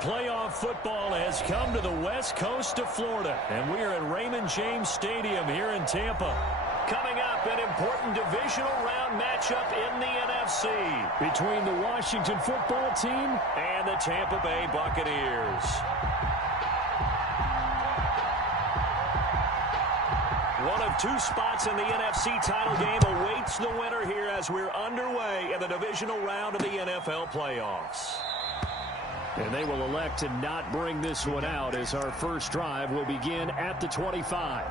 Playoff football has come to the west coast of Florida, and we are at Raymond James Stadium here in Tampa. Coming up, an important divisional round matchup in the NFC between the Washington football team and the Tampa Bay Buccaneers. One of two spots in the NFC title game awaits the winner here as we're underway in the divisional round of the NFL playoffs. And they will elect to not bring this one out as our first drive will begin at the 25.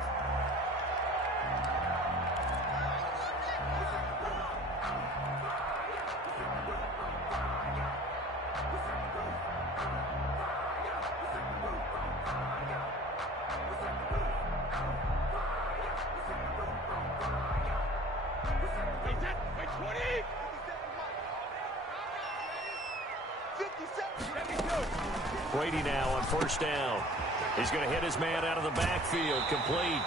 Brady now on first down. He's going to hit his man out of the backfield, complete.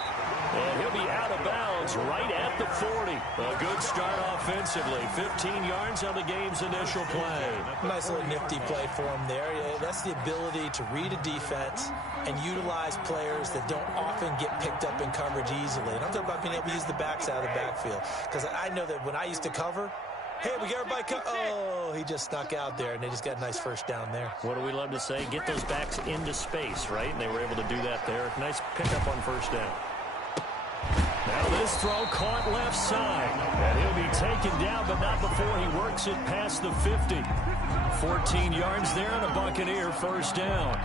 And he'll be out of bounds right at the 40. A good start offensively. 15 yards on the game's initial play. Nice little nifty play for him there. Yeah, that's the ability to read a defense and utilize players that don't often get picked up in coverage easily. And I'm talking about being able to use the backs out of the backfield. Because I know that when I used to cover, hey, we got everybody oh, he just snuck out there, and they just got a nice first down there. What do we love to say? Get those backs into space, right? And they were able to do that there. Nice pickup on first down. Now this throw caught left side. And he'll be taken down, but not before he works it past the 50. 14 yards there on a Buccaneer first down.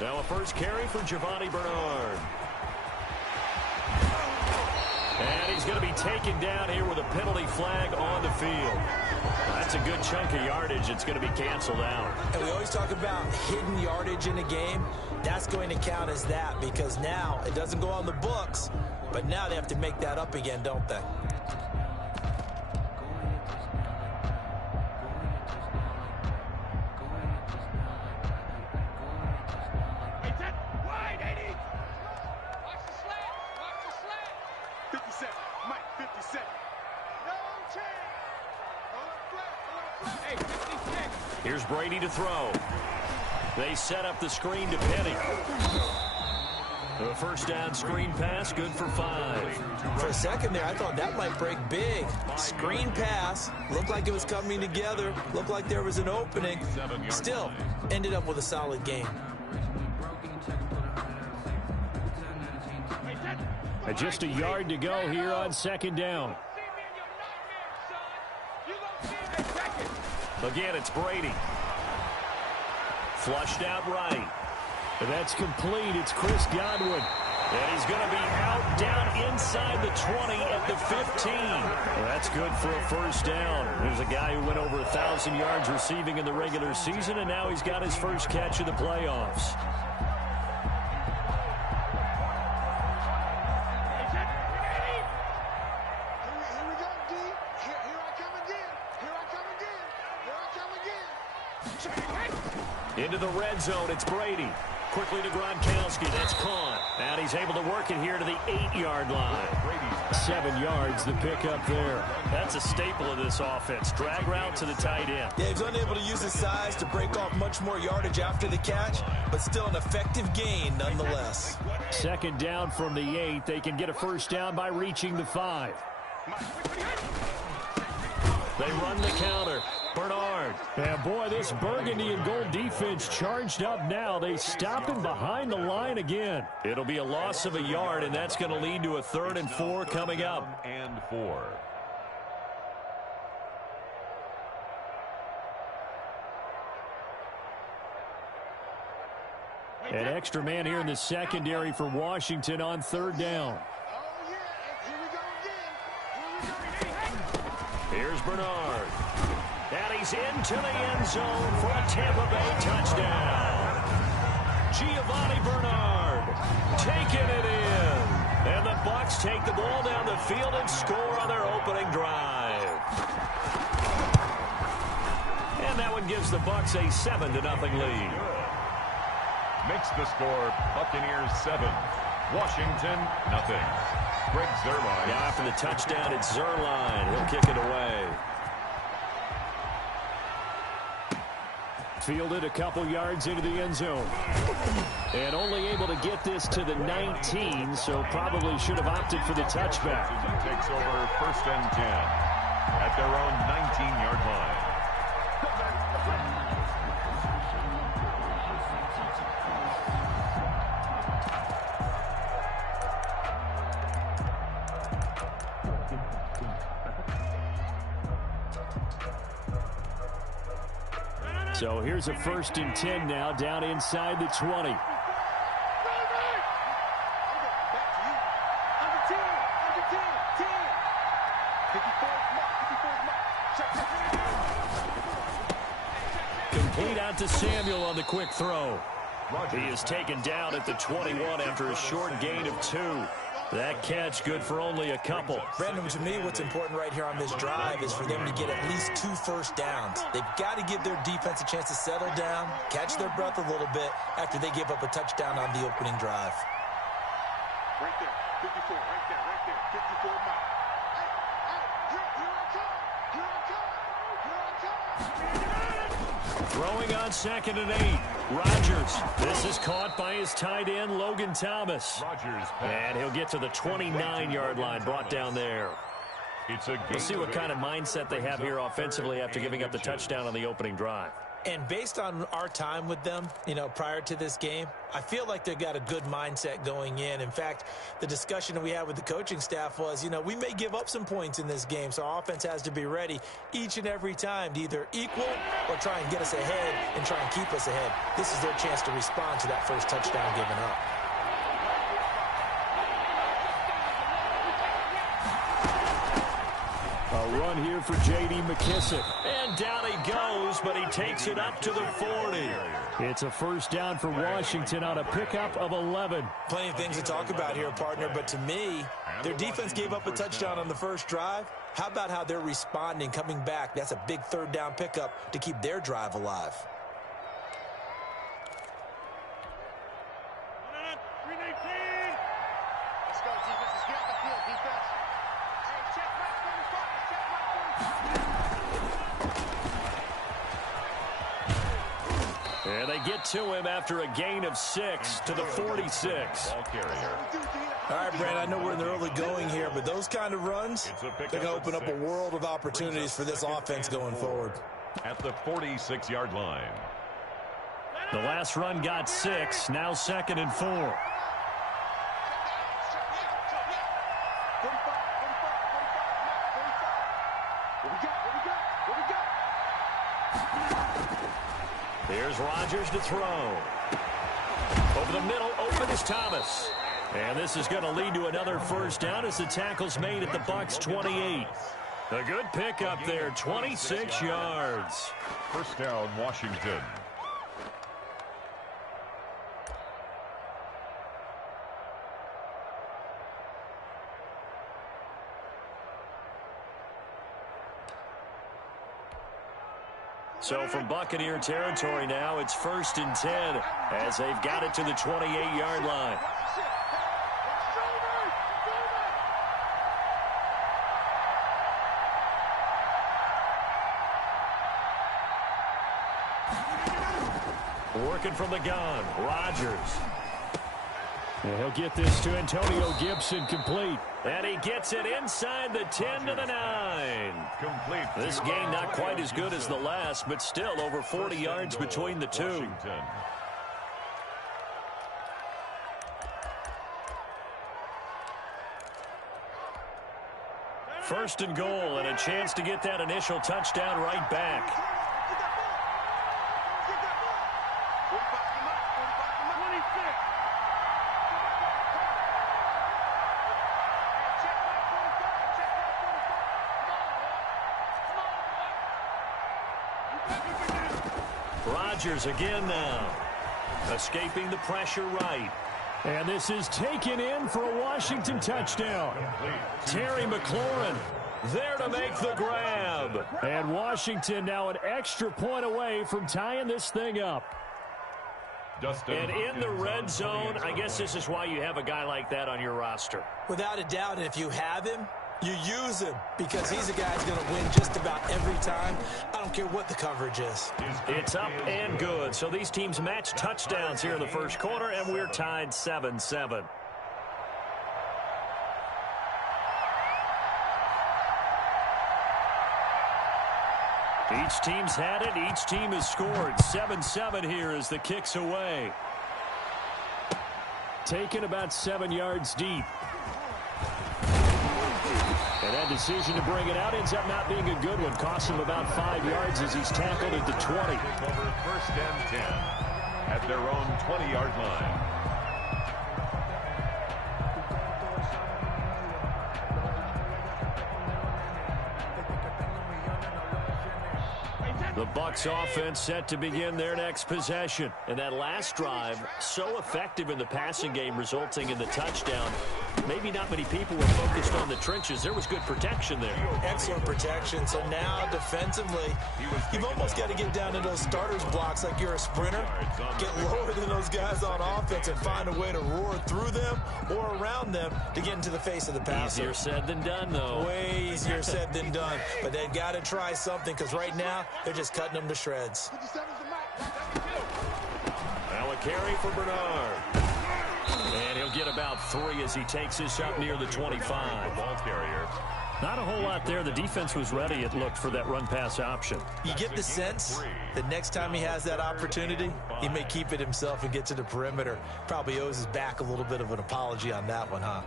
Now a first carry for Giovanni Bernard. And he's going to be taken down here with a penalty flag on the field. That's a good chunk of yardage. It's going to be canceled out. And we always talk about hidden yardage in a game. That's going to count as that because now it doesn't go on the books, but now they have to make that up again, don't they? Here's Brady to throw. They set up the screen to Penny. The first down screen pass, good for 5. For a second there, I thought that might break big. Screen pass, looked like it was coming together, looked like there was an opening. Still, ended up with a solid game. And just a yard to go here on second down. Again, it's Brady. Flushed out right. And that's complete. It's Chris Godwin. And he's going to be out down inside the 20 at the 15. Well, that's good for a first down. There's a guy who went over 1,000 yards receiving in the regular season, and now he's got his first catch of the playoffs. Into the red zone, it's Brady. Quickly to Gronkowski, that's caught. And he's able to work it here to the 8-yard line. 7 yards, the pickup there. That's a staple of this offense. Drag route to the tight end. Yeah, he's unable to use his size to break off much more yardage after the catch, but still an effective gain nonetheless. Second down from the 8. They can get a first down by reaching the 5. They run the counter. Bernard. And boy, this burgundy and gold defense charged up now. They stop him behind the line again. It'll be a loss of a yard, and that's going to lead to a 3rd and 4 coming up. And 4. An extra man here in the secondary for Washington on 3rd down. Here's Bernard. And he's into the end zone for a Tampa Bay touchdown. Giovanni Bernard taking it in. And the Bucs take the ball down the field and score on their opening drive. And that one gives the Bucs a 7-0 lead. Makes the score Buccaneers 7, Washington nothing. Greg Zuerlein. Now after the touchdown, it's Zuerlein. He'll kick it away. Fielded a couple yards into the end zone. And only able to get this to the 19, so probably should have opted for the touchback. He takes over 1st and 10 at their own 19-yard line. So here's a 1st and 10 now, down inside the 20. Complete out to Samuel on the quick throw. He is taken down at the 21 after a short gain of 2. That catch good for only a couple. Brandon, to me, what's important right here on this drive is for them to get at least 2 first downs. They've got to give their defense a chance to settle down, catch their breath a little bit after they give up a touchdown on the opening drive. Right there, 54, right there, 54 miles. Throwing on 2nd and 8. Rodgers. This is caught by his tight end, Logan Thomas. And he'll get to the 29-yard line, brought down there. We'll see what kind of mindset they have here offensively after giving up the touchdown on the opening drive. And based on our time with them, prior to this game, I feel like they've got a good mindset going in. In fact, the discussion that we had with the coaching staff was, we may give up some points in this game, so our offense has to be ready each and every time to either equal or try and get us ahead and try and keep us ahead. This is their chance to respond to that first touchdown given up. A run here for J.D. McKissick. And down he goes, but he takes it up to the 40. It's a 1st down for Washington on a pickup of 11. Plenty of things to talk about here, partner, but to me, their defense gave up a touchdown on the first drive. How about how they're responding, coming back? That's a big 3rd down pickup to keep their drive alive. Let's go, defense. Let's get off the field, defense. Hey, check back 45. Check back 45. And they get to him after a gain of 6 to the 46. Ball carrier. All right, Brand, I know we're in the early going here, but those kind of runs, they're going to open up a world of opportunities for this offense going forward. At the 46-yard line. The last run got 6, now 2nd and 4. Here's Rodgers to throw. Over the middle, open is Thomas. And this is going to lead to another 1st down as the tackle's made at the Bucs 28. A good pickup there, 26 yards. 1st down, Washington. So from Buccaneer territory now, it's 1st and 10 as they've got it to the 28-yard line. Working from the gun, Rodgers. And he'll get this to Antonio Gibson, complete. And he gets it inside the 10 to the 9. Complete. This game not quite as good as the last, but still over 40 yards between the two. Washington. First and goal, and a chance to get that initial touchdown right back. Rodgers again now. Escaping the pressure right. And this is taken in for a Washington touchdown. Terry McLaurin. There to make the grab. And Washington now an extra point away from tying this thing up. And in the red zone, I guess this is why you have a guy like that on your roster. Without a doubt, and if you have him, you use him because he's a guy who's going to win just about every time. I don't care what the coverage is. It's up and good. So these teams match touchdowns here in the first quarter, and we're tied 7-7. Each team's had it. Each team has scored. 7-7 here as the kick's away. Taken about 7 yards deep. And that decision to bring it out ends up not being a good one. Costs him about 5 yards as he's tackled at the 20. Over first and 10 at their own 20-yard line. The Bucs offense set to begin their next possession. And that last drive, so effective in the passing game, resulting in the touchdown. Maybe not many people were focused on the trenches. There was good protection there. Excellent protection. So now defensively, you've almost got to get down to those starters blocks like you're a sprinter. Get lower than those guys on offense and find a way to roar through them or around them to get into the face of the passer. Easier said than done, though. Way easier said than done. But they've got to try something because right now they're just cutting them to shreds. Now a carry for Bernard. And he'll get about 3 as he takes this up near the 25. Ball carrier. Not a whole lot there. The defense was ready, it looked, for that run-pass option. You get the sense that next time he has that opportunity, he may keep it himself and get to the perimeter. Probably owes his back a little bit of an apology on that one, huh?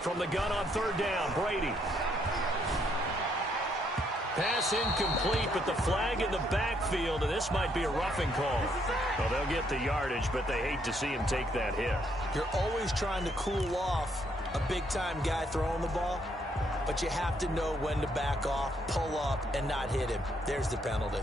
From the gun on third down, Brady. Pass incomplete, but the flag in the backfield, and this might be a roughing call. Well, they'll get the yardage, but they hate to see him take that hit. You're always trying to cool off a big-time guy throwing the ball, but you have to know when to back off, pull up, and not hit him. There's the penalty.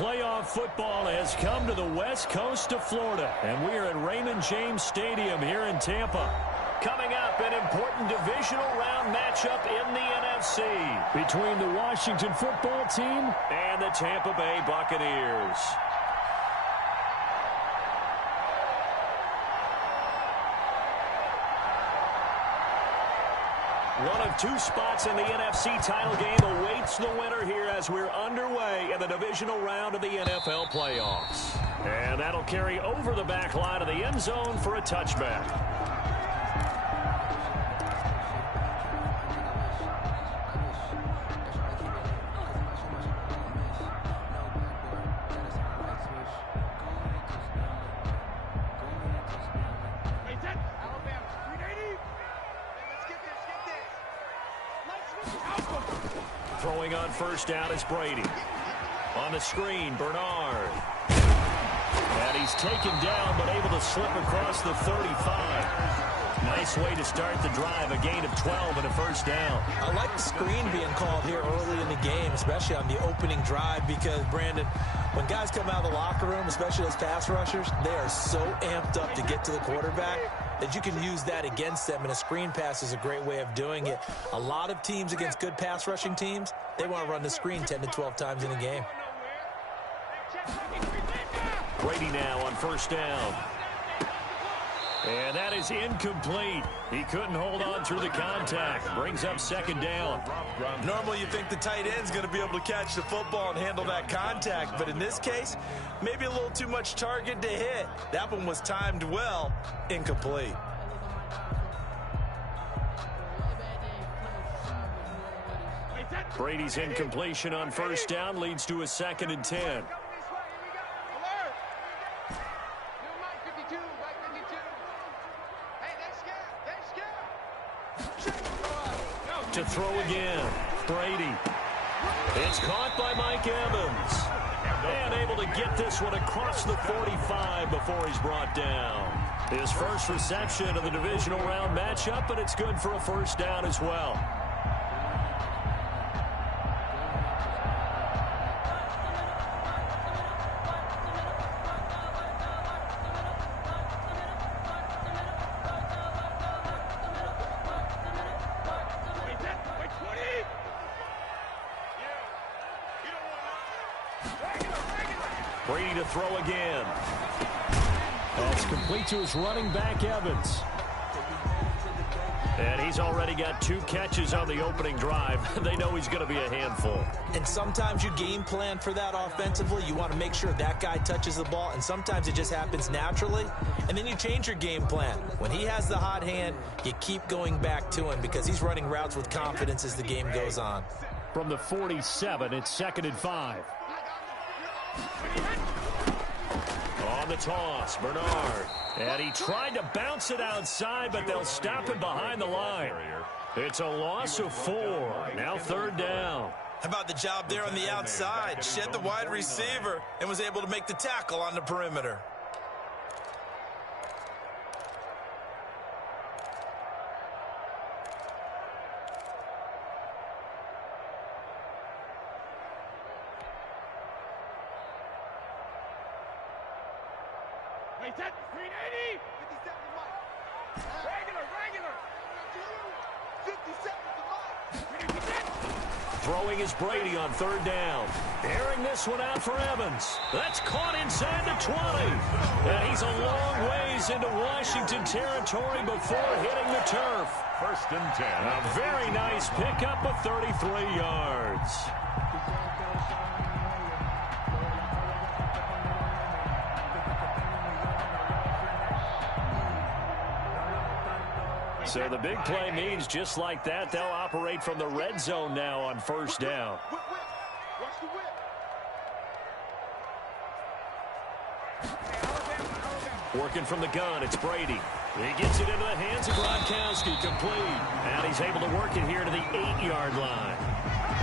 playoff football has come to the west coast of Florida, and we are at Raymond James Stadium here in Tampa. Coming up, an important divisional round matchup in the NFC between the Washington football team and the Tampa Bay Buccaneers. One of two spots in the NFC title game awaits the winner here as we're underway in the divisional round of the NFL playoffs. And that'll carry over the back line of the end zone for a touchback. Throwing on first down is Brady. On the screen, Bernard. And he's taken down, but able to slip across the 35. Nice way to start the drive, a gain of 12 and a first down. I like the screen being called here early in the game, especially on the opening drive, because, Brandon, when guys come out of the locker room, especially those pass rushers, they are so amped up to get to the quarterback that you can use that against them, and a screen pass is a great way of doing it. A lot of teams against good pass rushing teams, they want to run the screen 10 to 12 times in a game. Brady now on first down. And that is incomplete. He couldn't hold on through the contact. Brings up second down. Normally you think the tight end's going to be able to catch the football and handle that contact, but in this case, maybe a little too much target to hit. That one was timed well, incomplete. Brady's incompletion on first down leads to a 2nd and 10. To throw again, Brady. It's caught by Mike Evans. And able to get this one across the 45 before he's brought down. His first reception of the divisional round matchup, but it's good for a first down as well. Brady to throw again. That's complete to his running back, Evans. And he's already got 2 catches on the opening drive. They know he's going to be a handful. And sometimes you game plan for that offensively. You want to make sure that guy touches the ball, and sometimes it just happens naturally. And then you change your game plan. When he has the hot hand, you keep going back to him because he's running routes with confidence as the game goes on. From the 47, it's 2nd and 5. On the toss, Bernard. And he tried to bounce it outside, but they'll stop him behind the line. It's a loss of 4. Now 3rd down. How about the job there on the outside? Shed the wide receiver and was able to make the tackle on the perimeter. Throwing is Brady on 3rd down. Airing this one out for Evans. That's caught inside the 20. And he's a long ways into Washington territory before hitting the turf. 1st and 10. A very nice pickup of 33 yards. So the big play means just like that, they'll operate from the red zone now on 1st down. Working from the gun, it's Brady. He gets it into the hands of Gronkowski, complete. And he's able to work it here to the 8-yard line.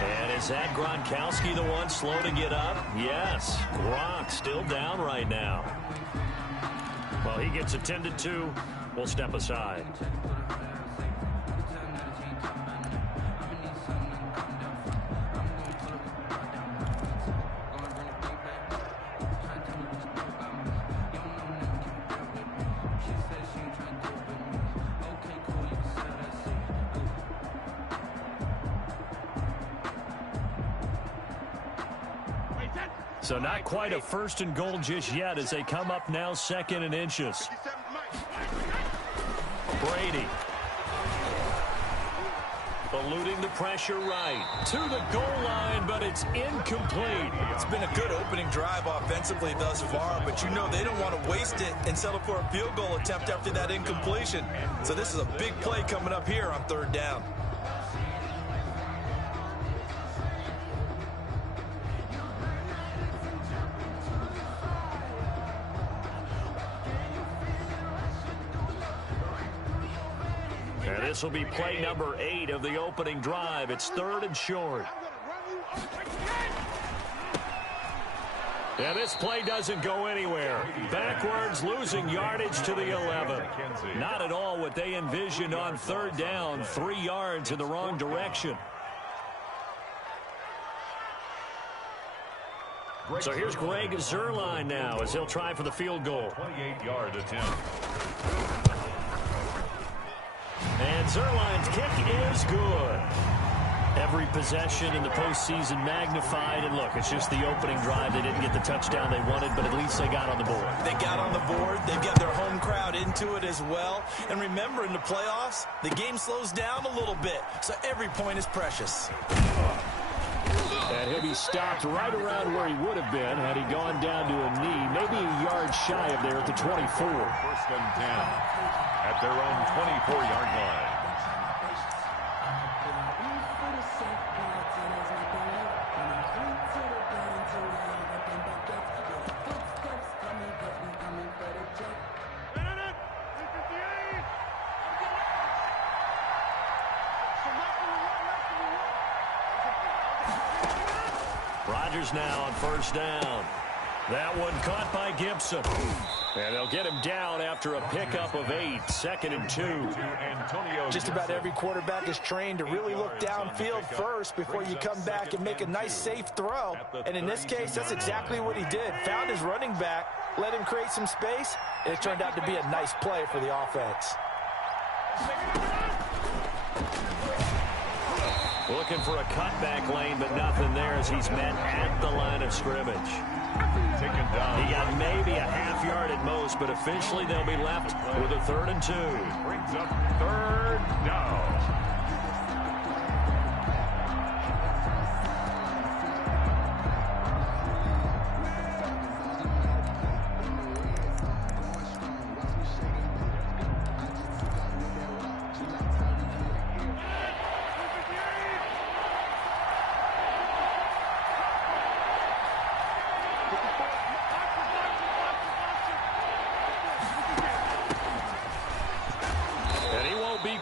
And is that Gronkowski the one slow to get up? Yes. Gronk still down right now. Well, he gets attended to. We'll step aside. So not quite a first and goal just yet as they come up now 2nd and inches. Brady. Eluding the pressure right. To the goal line, but it's incomplete. It's been a good opening drive offensively thus far, but you know they don't want to waste it and settle for a field goal attempt after that incompletion. So this is a big play coming up here on 3rd down. And this will be play number 8 of the opening drive. It's 3rd and short. And this play doesn't go anywhere. Backwards, losing yardage to the 11. Not at all what they envisioned on 3rd down. 3 yards in the wrong direction. So here's Greg Zuerlein now as he'll try for the field goal. 28-yard attempt. And Zuerlein's kick is good. Every possession in the postseason magnified. And look, it's just the opening drive. They didn't get the touchdown they wanted, but at least they got on the board. They got on the board. They've got their home crowd into it as well. And remember, in the playoffs, the game slows down a little bit. So every point is precious. And he'll be stopped right around where he would have been had he gone down to a knee, maybe a yard shy of there at the 24. 1st and 10 at their own 24-yard line. Rodgers now on 1st down. That one caught by Gibson. And they'll get him down after a pickup of 8. 2nd and 2. Just about every quarterback is trained to really look downfield first before you come back and make a nice, safe throw. And in this case, that's exactly what he did. Found his running back, let him create some space, and it turned out to be a nice play for the offense. Looking for a cutback lane, but nothing there as he's met at the line of scrimmage. Taken down. He got maybe a half yard at most, but officially they'll be left with a 3rd and 2. Brings up 3rd down.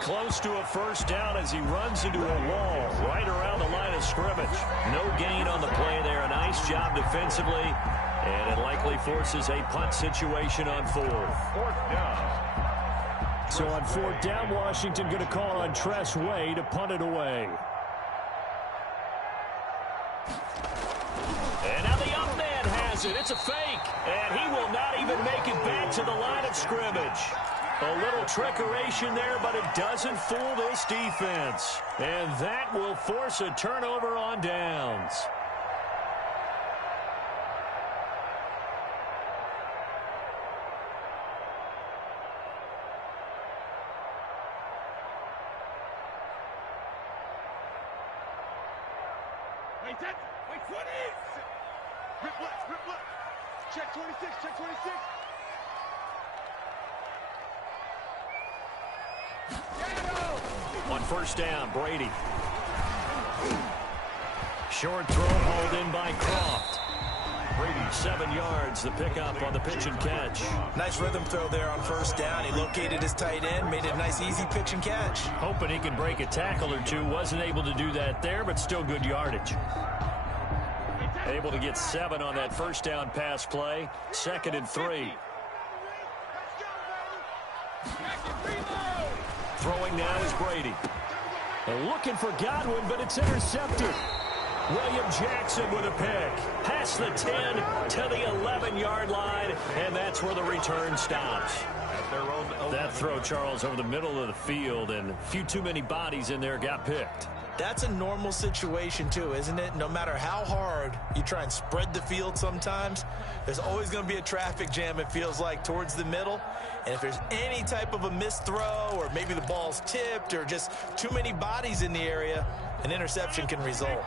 Close to a 1st down as he runs into a wall right around the line of scrimmage. No gain on the play there. A nice job defensively, and it likely forces a punt situation on 4th. 4th down. So on 4th down, Washington going to call on Tress Way to punt it away. And now the up man has it. It's a fake, and he will not even make it back to the line of scrimmage. A little trickeration there, but it doesn't fool this defense. And that will force a turnover on downs. Wait, 20! Rip left. Check 26, check 26. On 1st down, Brady. Short throw hauled in by Croft. Brady, 7 yards, the pickup on the pitch and catch. Nice rhythm throw there on 1st down. He located his tight end, made it a nice, easy pitch and catch. Hoping he can break a tackle or two. Wasn't able to do that there, but still good yardage. Able to get 7 on that 1st down pass play. 2nd and 3. Throwing now is Brady. Looking for Godwin, but it's intercepted. William Jackson with a pick. Past the 10 to the 11-yard line, and that's where the return stops. That throw, Charles, over the middle of the field, and a few too many bodies in there got picked. That's a normal situation too, isn't it? No matter how hard you try and spread the field sometimes, there's always going to be a traffic jam, it feels like, towards the middle. And if there's any type of a missed throw or maybe the ball's tipped or just too many bodies in the area, an interception can result.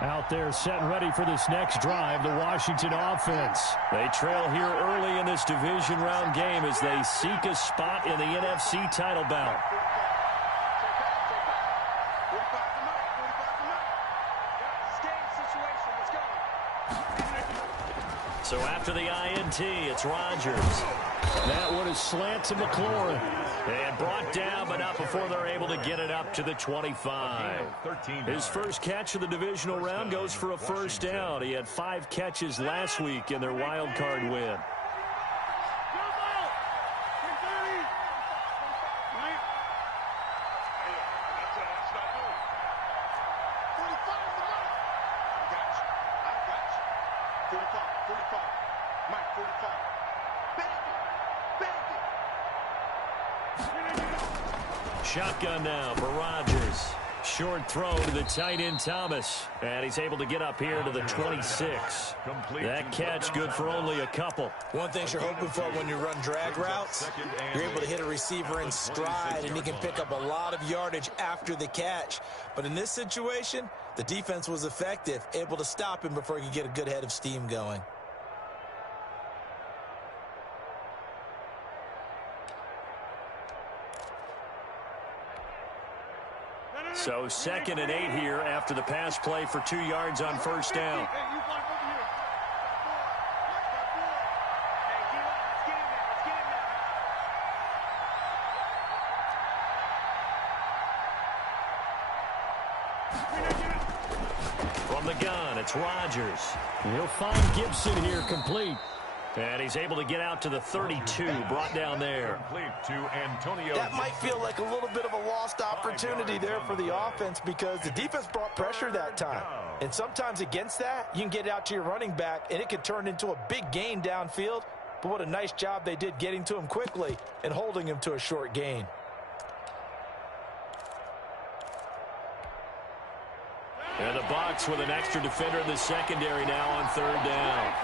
Out there set and ready for this next drive, the Washington offense. They trail here early in this division round game as they seek a spot in the NFC title bout. So after the INT, it's Rodgers. That one is slant to McLaurin. And brought down, but not before they're able to get it up to the 25. His first catch of the divisional round goes for a first down. He had 5 catches last week in their wild card win. Shotgun now for Rodgers. Short throw to the tight end Thomas. And he's able to get up here to the 26. That catch good for only a couple. One thing you're hoping for when you run drag routes, you're able to hit a receiver in stride and he can pick up a lot of yardage after the catch. But in this situation, the defense was effective, able to stop him before he could get a good head of steam going. So 2nd and 8 here after the pass play for 2 yards on first down. From the gun, it's Rodgers. He'll find Gibson here complete. And he's able to get out to the 32, brought down there. That might feel like a little bit of a lost opportunity there for the offense because the defense brought pressure that time. And sometimes against that, you can get out to your running back, and it could turn into a big gain downfield. But what a nice job they did getting to him quickly and holding him to a short gain. And the Bucs with an extra defender in the secondary now on 3rd down.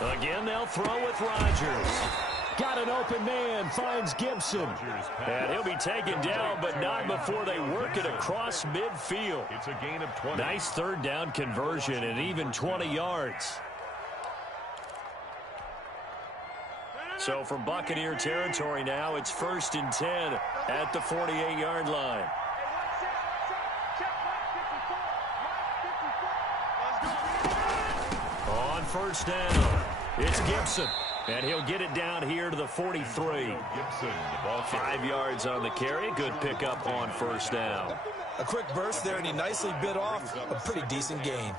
Again, they'll throw with Rodgers. Got an open man, finds Gibson. And he'll be taken down, but not before they work it across midfield. It's a gain of 20. Nice 3rd down conversion and even 20 yards. So from Buccaneer territory now, it's 1st and 10 at the 48-yard line. On first down, it's Gibson. And he'll get it down here to the 43. 5 yards on the carry. Good pickup on first down. A quick burst there, and he nicely bit off a pretty decent gain.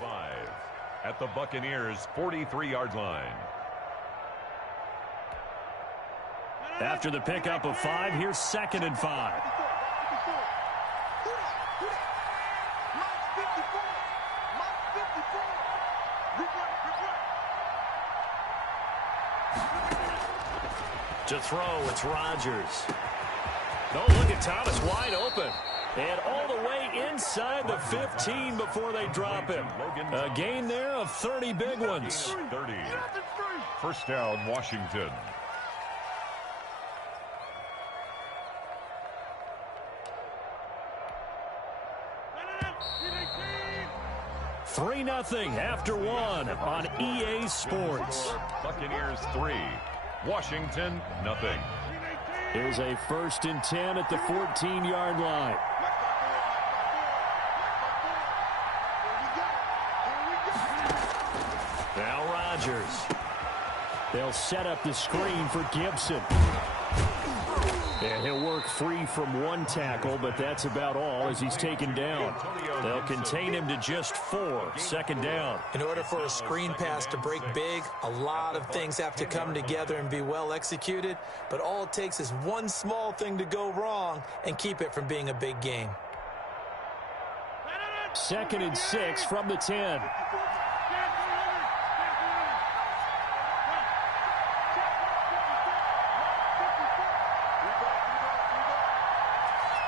At the Buccaneers' 43-yard line. After the pickup of 5, here's 2nd and 5. To throw, it's Rodgers. Oh, look at Thomas wide open. And all the way inside the 15 before they drop him. A gain there of 30 big ones. 30. First down, Washington. Three 0 after 1 on EA Sports. Buccaneers 3. Washington, nothing. Here's a 1st and 10 at the 14-yard line. Now Rodgers. They'll set up the screen for Gibson. And he'll work free from 1 tackle, but that's about all as he's taken down. They'll contain him to just 4. 2nd down. In order for a screen pass to break big, a lot of things have to come together and be well executed. But all it takes is one small thing to go wrong and keep it from being a big game. 2nd and 6 from the 10.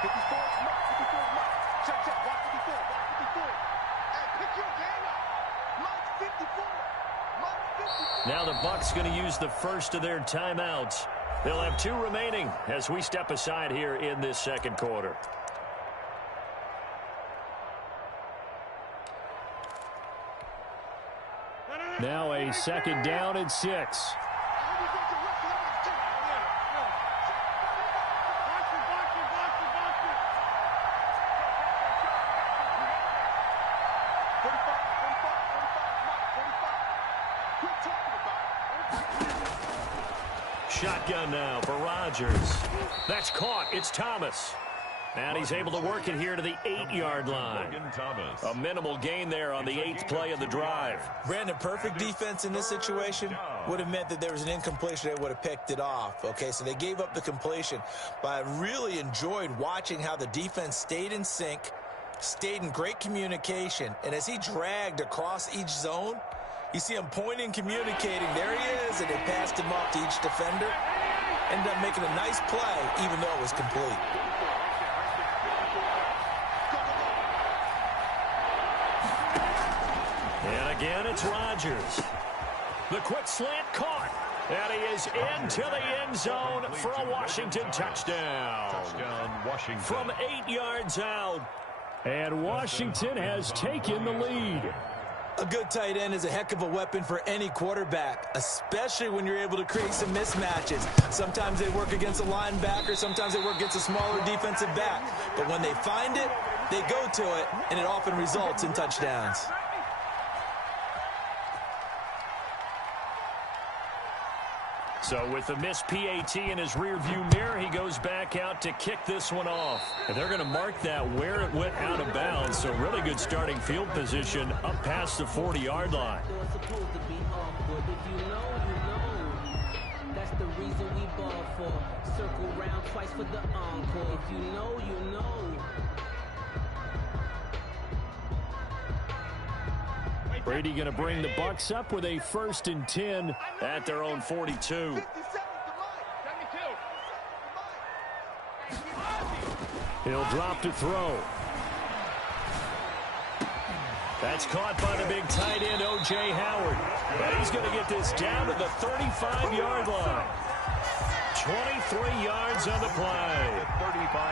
54, Mark, 54, Mark. Check, check, watch 54, watch 54. Hey, pick your game up. Mark 54. Mark 54. Now the Bucs going to use the first of their timeouts. They'll have 2 remaining as we step aside here in this second quarter. Now a second down and 6. Shotgun now for Rodgers. That's caught. It's Thomas. And he's able to work it here to the 8-yard line. A minimal gain there on the 8th play of the drive. Brandon, perfect defense in this situation would have meant that there was an incompletion. They would have picked it off. Okay, so they gave up the completion. But I really enjoyed watching how the defense stayed in sync, stayed in great communication. And as he dragged across each zone, you see him pointing, communicating. There he is, and they passed him off to each defender. Ended up making a nice play, even though it was complete. And again, it's Rodgers. The quick slant caught. And he is into the end zone for a Washington touchdown. Washington. From 8 yards out. And Washington has taken the lead. A good tight end is a heck of a weapon for any quarterback, especially when you're able to create some mismatches. Sometimes they work against a linebacker, sometimes they work against a smaller defensive back. But when they find it, they go to it, and it often results in touchdowns. So with the missed PAT in his rearview mirror, he goes back out to kick this one off. And they're going to mark that where it went out of bounds. So really good starting field position up past the 40-yard line. That's the reason we ball for. Circle round twice for the encore. If you know, you know. Brady going to bring the Bucs up with a 1st and 10 at their own 42. He'll drop to throw. That's caught by the big tight end, O.J. Howard. And he's going to get this down to the 35-yard line. 23 yards on the play.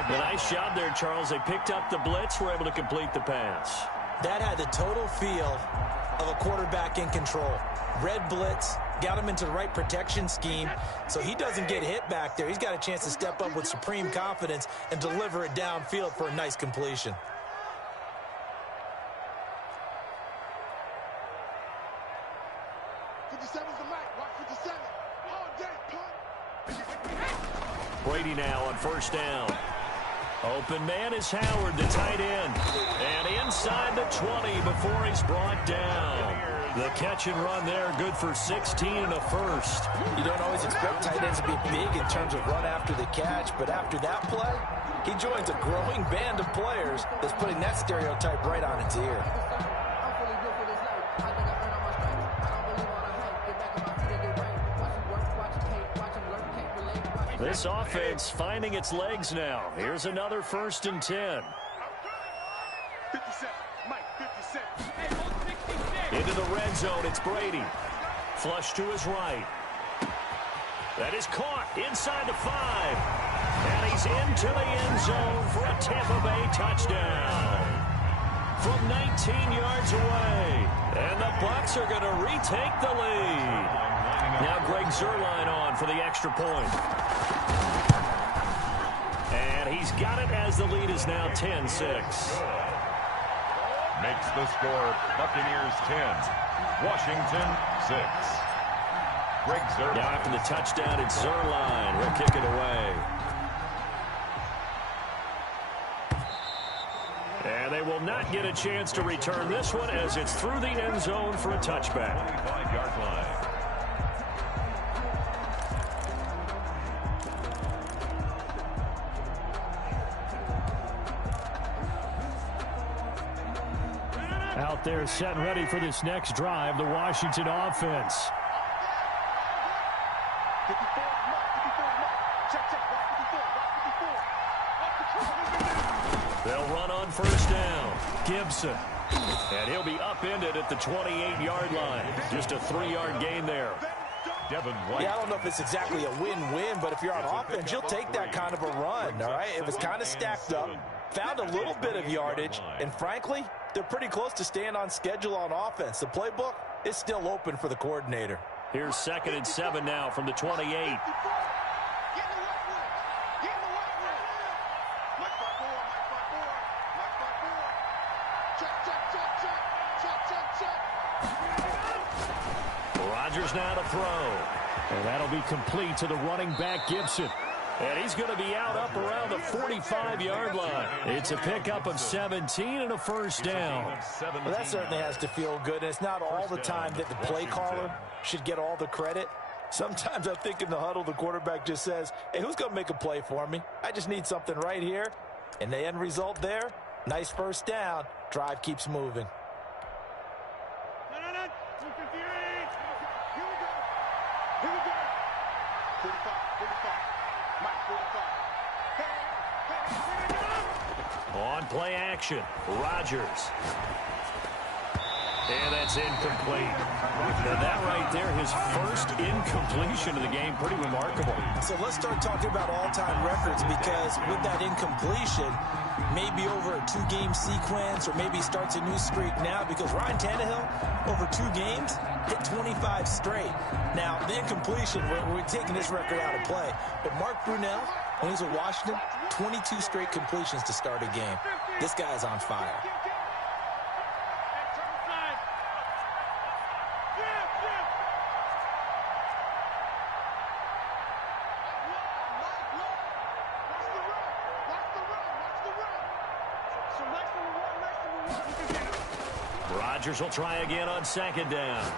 A nice job there, Charles. They picked up the blitz, were able to complete the pass. That had the total feel of a quarterback in control. Red blitz, got him into the right protection scheme, so he doesn't get hit back there. He's got a chance to step up with supreme confidence and deliver it downfield for a nice completion. Brady now on 1st down. Open man is Howard, the tight end. And inside the 20 before he's brought down. The catch and run there, good for 16 and a 1st. You don't always expect tight ends to be big in terms of run after the catch, but after that play, he joins a growing band of players that's putting that stereotype right on its ear. This offense finding its legs now. Here's another 1st and 10. 57, Mike, 57. Into the red zone, it's Brady. Flush to his right. That is caught inside the 5. And he's into the end zone for a Tampa Bay touchdown. From 19 yards away. And the Bucs are going to retake the lead. Now Greg Zuerlein on for the extra point. And he's got it as the lead is now 10-6. Makes the score Buccaneers 10, Washington 6. Greg Zuerlein. Now after the touchdown, it's Zuerlein. He'll kick it away. And they will not get a chance to return this one as it's through the end zone for a touchback. 25-yard line. Out there set and ready for this next drive, the Washington offense. 54, Mark, 54, Mark. Check, check, Mark, 54, Mark, 54. Mark, They'll run on first down. Gibson. And he'll be upended at the 28-yard line. Just a 3-yard gain there. Devin White. Yeah, I don't know if it's exactly a win-win, but if you're on offense, you'll take that kind of a run, all right? It was kind of stacked up, found a little bit of yardage, and frankly, they're pretty close to staying on schedule on offense. The playbook is still open for the coordinator. Here's 2nd and 7 now from the 28. Rodgers now to throw. And that'll be complete to the running back, Gibson. And he's going to be out up around the 45-yard line. It's a pickup of 17 and a first down. Well, that certainly has to feel good. And it's not all the time that the play caller should get all the credit. Sometimes I think in the huddle, the quarterback just says, hey, who's going to make a play for me? I just need something right here. And the end result there, nice first down. Drive keeps moving. On play action, Rodgers. And that's incomplete. Now that right there, his first incompletion of the game, pretty remarkable. So let's start talking about all-time records, because with that incompletion, maybe over a 2-game sequence, or maybe starts a new streak now, because Ryan Tannehill, over 2 games, hit 25 straight. Now, the incompletion, we're taking this record out of play. But Mark Brunell, when he was with Washington, 22 straight completions to start a game. This guy is on fire. Rodgers will try again on 2nd down.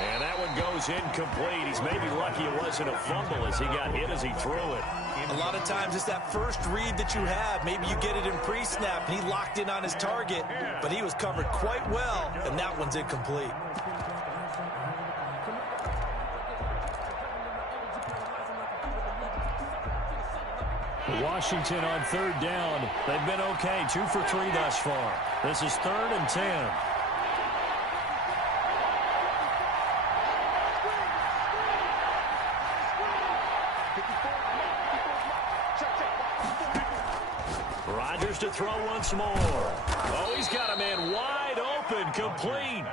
And that one goes incomplete. He's maybe lucky it wasn't a fumble as he got hit as he threw it. A lot of times it's that first read that you have. Maybe you get it in pre-snap, and he locked in on his target, but he was covered quite well, and that one's incomplete. Washington on 3rd down. They've been okay, 2 for 3 thus far. This is 3rd and 10. Rodgers to throw once more. Oh, he's got a man wide open, complete.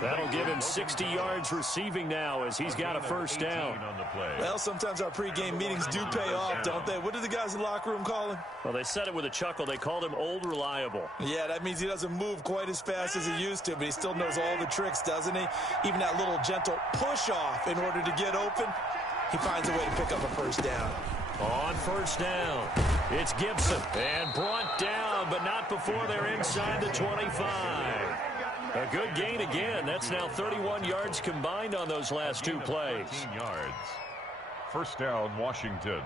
That'll give him 60 yards receiving now as he's got a first down. Well, sometimes our pregame meetings do pay off, don't they? What do the guys in the locker room call him? Well, they said it with a chuckle. They called him Old Reliable. Yeah, that means he doesn't move quite as fast as he used to, but he still knows all the tricks, doesn't he? Even that little gentle push-off in order to get open, he finds a way to pick up a first down. On first down, it's Gibson. And brought down, but not before they're inside the 25. A good gain again. That's now 31 yards combined on those last 2 plays. 15 yards. First down, Washington.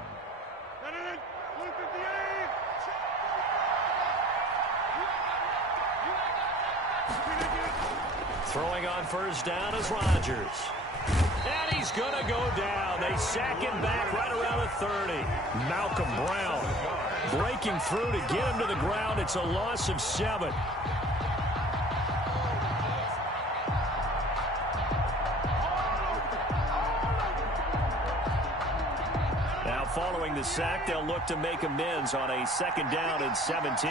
Throwing on first down is Rodgers. And he's going to go down. They sack him back right around the 30. Malcolm Brown breaking through to get him to the ground. It's a loss of 7. Now following the sack, they'll look to make amends on a 2nd down and 17.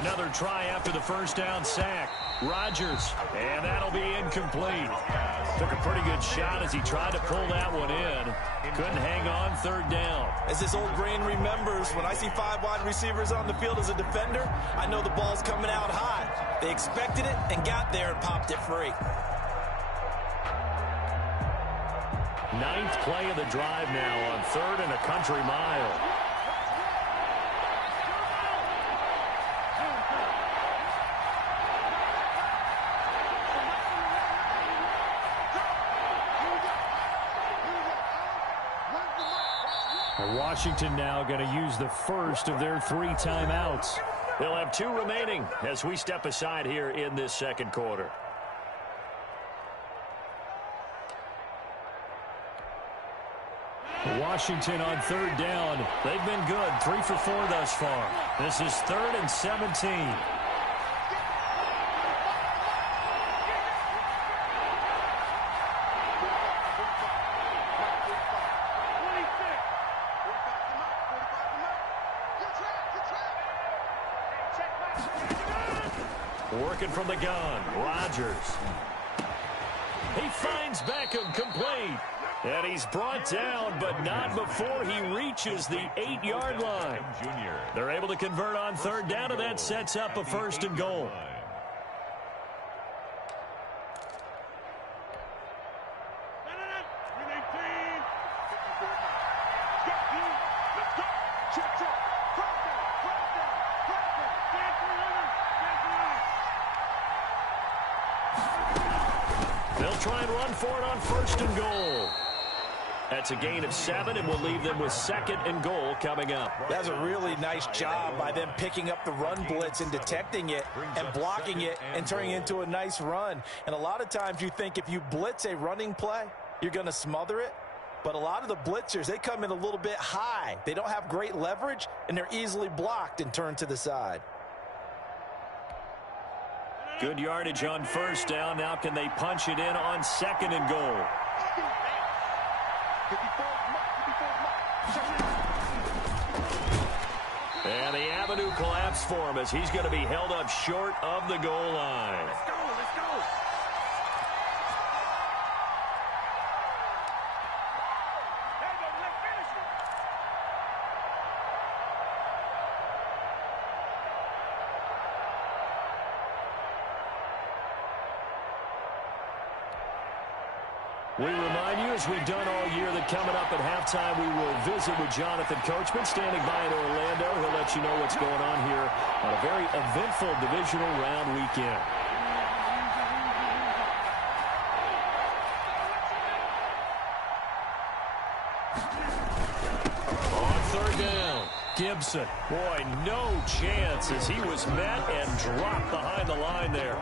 Another try after the first down sack. Rodgers, and that'll be incomplete. Took a pretty good shot as he tried to pull that one in. Couldn't hang on 3rd down. As his old brain remembers, when I see 5 wide receivers on the field as a defender, I know the ball's coming out hot. They expected it and got there and popped it free. 9th play of the drive now on 3rd and a country mile. Washington now going to use the first of their 3 timeouts. They'll have 2 remaining as we step aside here in this second quarter. Washington on third down. They've been good. 3 for 4 thus far. This is 3rd and 17. Working from the gun, Rodgers. He finds Beckham complete. And he's brought down, but not before he reaches the 8-yard line. They're able to convert on third down, and that sets up a 1st and goal. They'll try and run for it on 1st and goal. That's a gain of 7, and we'll leave them with 2nd and goal coming up. That's a really nice job by them picking up the run blitz and detecting it and blocking it and turning it into a nice run. And a lot of times you think if you blitz a running play, you're going to smother it. But a lot of the blitzers, they come in a little bit high. They don't have great leverage, and they're easily blocked and turned to the side. Good yardage on 1st down. Now can they punch it in on 2nd and goal? And the avenue collapsed for him as he's going to be held up short of the goal line. Let's go, let's go. Let's finish it. We remind you, as we've done all year, that coming up at halftime, we will visit with Jonathan Coachman, standing by in Orlando. He'll let you know what's going on here on a very eventful divisional round weekend. On 3rd down, Gibson. Boy, no chance as he was met and dropped behind the line there.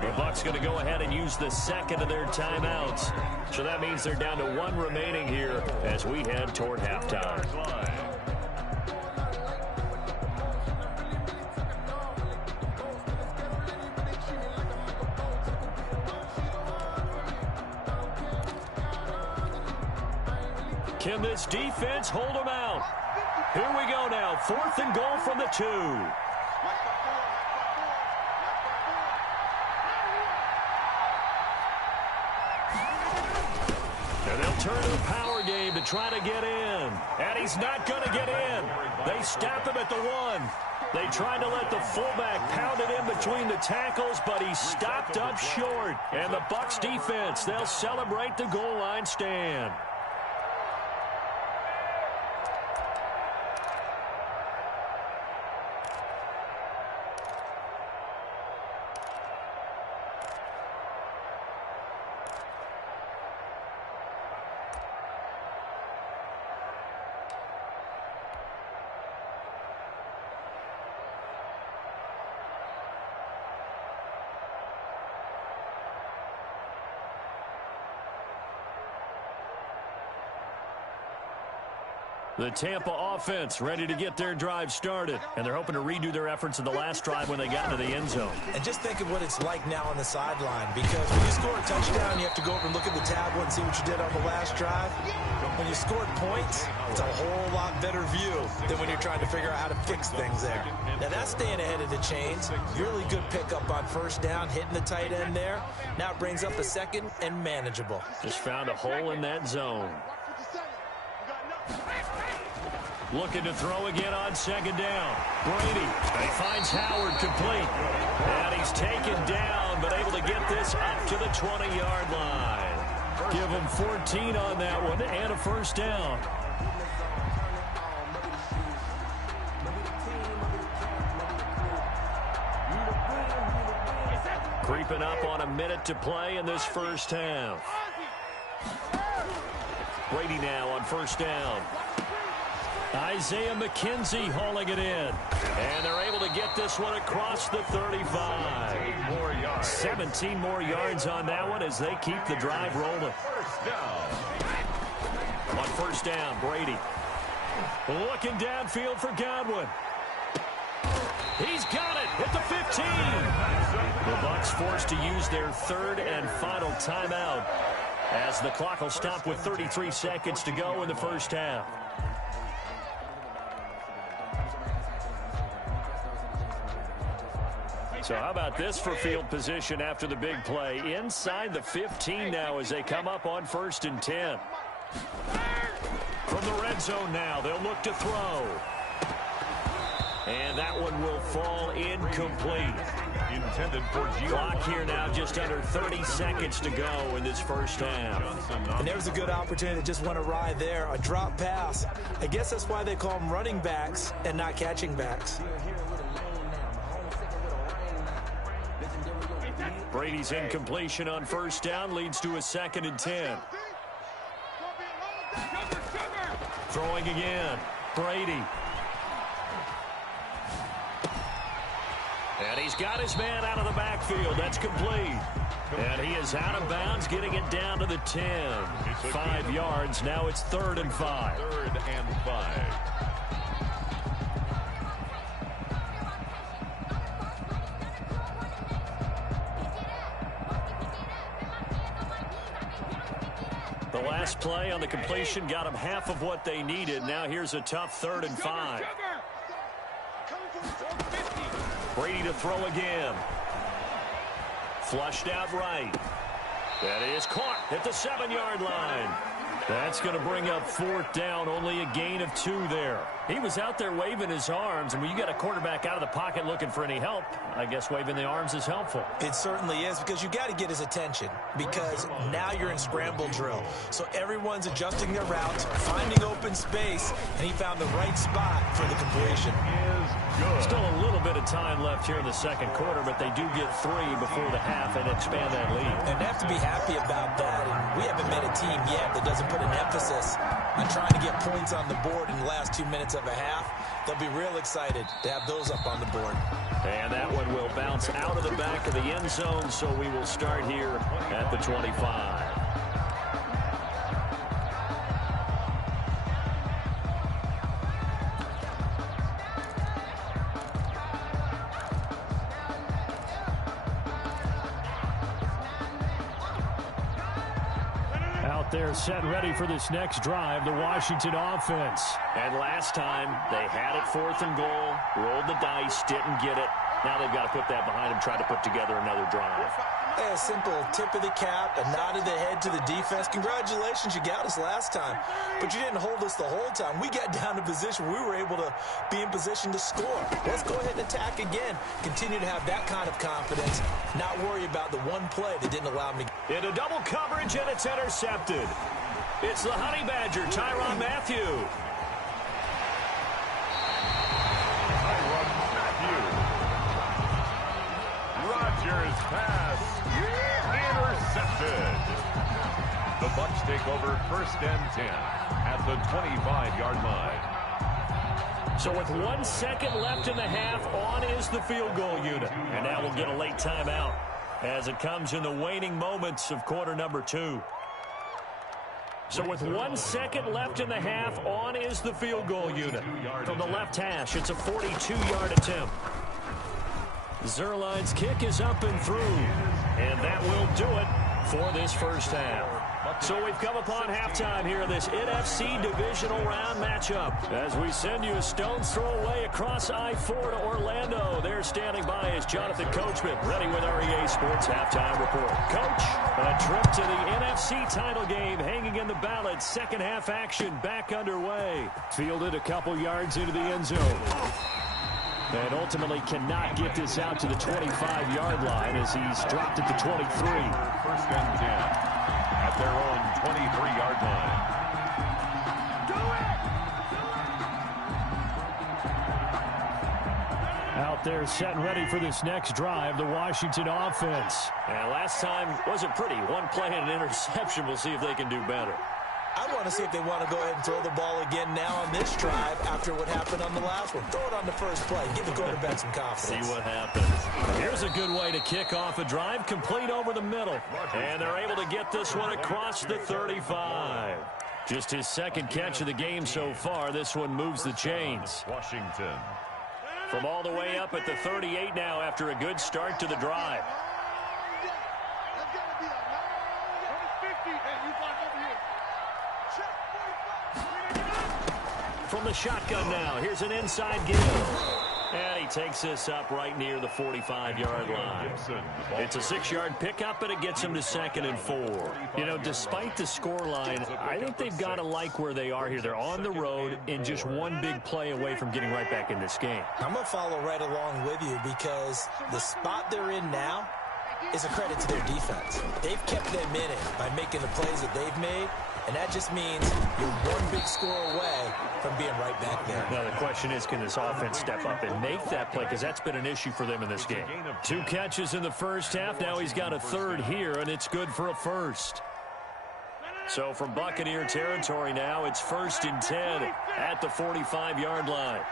The Bucs going to go ahead and use the 2nd of their timeouts. So that means they're down to 1 remaining here as we head toward halftime. Can this defense hold them out? Here we go now. 4th and goal from the 2. And they'll turn to a power game to try to get in. And he's not going to get in. They stop him at the 1. They tried to let the fullback pound it in between the tackles, but he stopped up short. And the Bucs defense, they'll celebrate the goal line stand. The Tampa offense ready to get their drive started. And they're hoping to redo their efforts in the last drive when they got into the end zone. And just think of what it's like now on the sideline, because when you score a touchdown, you have to go over and look at the tablet and see what you did on the last drive. When you scored points, it's a whole lot better view than when you're trying to figure out how to fix things there. Now that's staying ahead of the chains. Really good pickup on 1st down, hitting the tight end there. Now it brings up a 2nd and manageable. Just found a hole in that zone. Looking to throw again on 2nd down. Brady, he finds Howard complete. And he's taken down, but able to get this up to the 20-yard line. Give him 14 on that one and a 1st down. Creeping up on a minute to play in this first half. Brady now on 1st down. Isaiah McKenzie hauling it in. And they're able to get this one across the 35. 8 more yards. 17 more yards on that one as they keep the drive rolling. First down. On first down, Brady. Looking downfield for Godwin. He's got it at the 15. The Bucs forced to use their third and final timeout as the clock will stop with 33 seconds to go in the first half. So how about this for field position after the big play? Inside the 15 now as they come up on first and 10. From the red zone now, they'll look to throw. And that one will fall incomplete. Intended for Gio. Clock here now, just under 30 seconds to go in this first half. And there's a good opportunity that just went awry there. A drop pass. I guess that's why they call them running backs and not catching backs. Brady's incompletion on first down leads to a 2nd and 10. Throwing again. Brady. And he's got his man out of the backfield. That's complete. And he is out of bounds, getting it down to the 10. 5 yards. Now it's 3rd and 5. 3rd and 5. The last play on the completion got them half of what they needed. Now here's a tough 3rd and 5. Brady to throw again. Flushed out right. That is caught at the 7-yard line. That's going to bring up 4th down. Only a gain of 2 there. He was out there waving his arms, and when you got a quarterback out of the pocket looking for any help, I guess waving the arms is helpful. It certainly is, because you got to get his attention, because now you're in scramble drill. So everyone's adjusting their routes, finding open space, and he found the right spot for the completion. Still a little bit of time left here in the second quarter, but they do get 3 before the half and expand that lead. And they have to be happy about that. And we haven't met a team yet that doesn't put an emphasis on trying to get points on the board in the last 2 minutes of a half. They'll be real excited to have those up on the board. And that one will bounce out of the back of the end zone, so we will start here at the 25. They're set ready for this next drive, the Washington offense. And last time, they had it 4th and goal, rolled the dice, didn't get it. Now they've got to put that behind them, try to put together another drive. A simple tip of the cap, a nod of the head to the defense. Congratulations, you got us last time, but you didn't hold us the whole time. We got down to position. We were able to be in position to score. Let's go ahead and attack again. Continue to have that kind of confidence, not worry about the one play that didn't allow me. Into double coverage, and it's intercepted. It's the Honey Badger, Tyrann Mathieu. Rodgers pass intercepted. The Bucs take over 1st and 10 at the 25-yard line. So with 1 second left in the half, on is the field goal unit. And now we'll get a late timeout as it comes in the waning moments of quarter number 2. So with 1 second left in the half, on is the field goal unit. From the left hash, it's a 42-yard attempt. Zerline's kick is up and through, and that will do it for this first half. So we've come upon halftime here in this NFC divisional round matchup. As we send you a stone's throw away across I-4 to Orlando. There standing by is Jonathan Coachman, ready with our EA Sports Halftime Report. Coach, a trip to the NFC title game hanging in the balance. Second half action back underway. Fielded a couple yards into the end zone. And ultimately cannot get this out to the 25-yard line as he's dropped at the 23. 1st and 10 at their own 23-yard line. Out there set and ready for this next drive, the Washington offense. And last time wasn't pretty. One play and an interception. We'll see if they can do better. I want to see if they want to go ahead and throw the ball again now on this drive after what happened on the last one. Throw it on the first play. Give the quarterback some confidence. See what happens. Here's a good way to kick off a drive, complete over the middle. And they're able to get this one across the 35. Just his second catch of the game so far. This one moves the chains. Washington. From all the way up at the 38 now after a good start to the drive. From the shotgun now, here's an inside give. And he takes this up right near the 45-yard line. It's a 6-yard pickup, and it gets him to 2nd and 4. You know, despite the scoreline, I think they've got to like where they are here. They're on the road and just one big play away from getting right back in this game. I'm going to follow right along with you because the spot they're in now is a credit to their defense. They've kept them in it by making the plays that they've made, and that just means you're one big score away from being right back there. Now, the question is, can this offense step up and make that play? Because that's been an issue for them in this game. 2 catches in the first half. Now he's got a third here, and it's good for a first. So from Buccaneer territory now, it's 1st and 10 at the 45-yard line.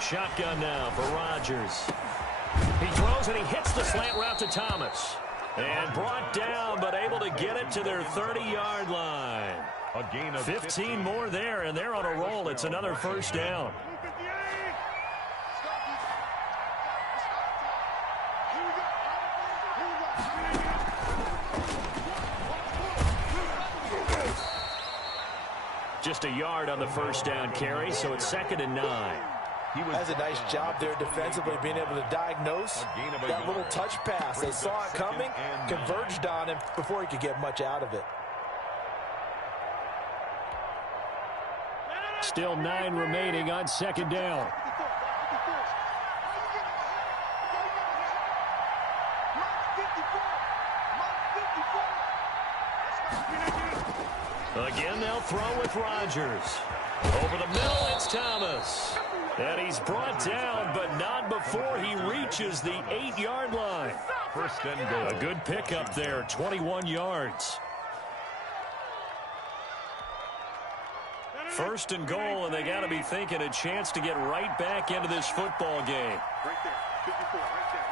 Shotgun now for Rodgers. He throws and he hits the slant route to Thomas. And brought down, but able to get it to their 30-yard line. A gain of 15 more there, and they're on a roll. It's another first down. Just a yard on the first down carry, so it's 2nd and 9. That's a nice job there defensively, being able to diagnose that little touch pass. They saw it coming, converged on him before he could get much out of it. Still 9 remaining on 2nd down. Again, they'll throw with Rodgers. Over the middle, it's Thomas. And he's brought down, but not before he reaches the 8-yard line. 1st and goal. A good pickup there, 21 yards. 1st and goal, and they got to be thinking a chance to get right back into this football game. Right there, 54, right there,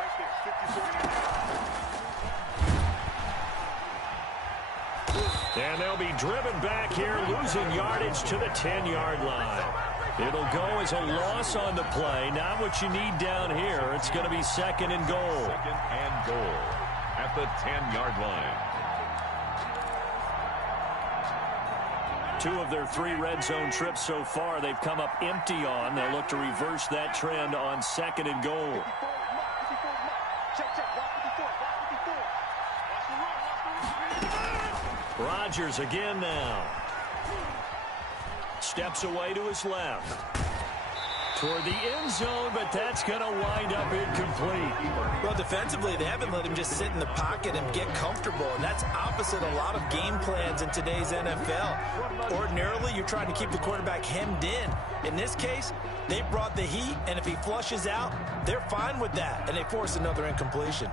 54. And they'll be driven back here, losing yardage to the 10-yard line. It'll go as a loss on the play. Not what you need down here. It's going to be 2nd and goal. 2nd and goal at the 10-yard line. 2 of their 3 red zone trips so far, they've come up empty on. They'll look to reverse that trend on 2nd and goal. Rodgers again now. Steps away to his left. Toward the end zone, but that's going to wind up incomplete. Well, defensively, they haven't let him just sit in the pocket and get comfortable, and that's opposite a lot of game plans in today's NFL. Ordinarily, you're trying to keep the quarterback hemmed in. In this case, they brought the heat, and if he flushes out, they're fine with that, and they force another incompletion.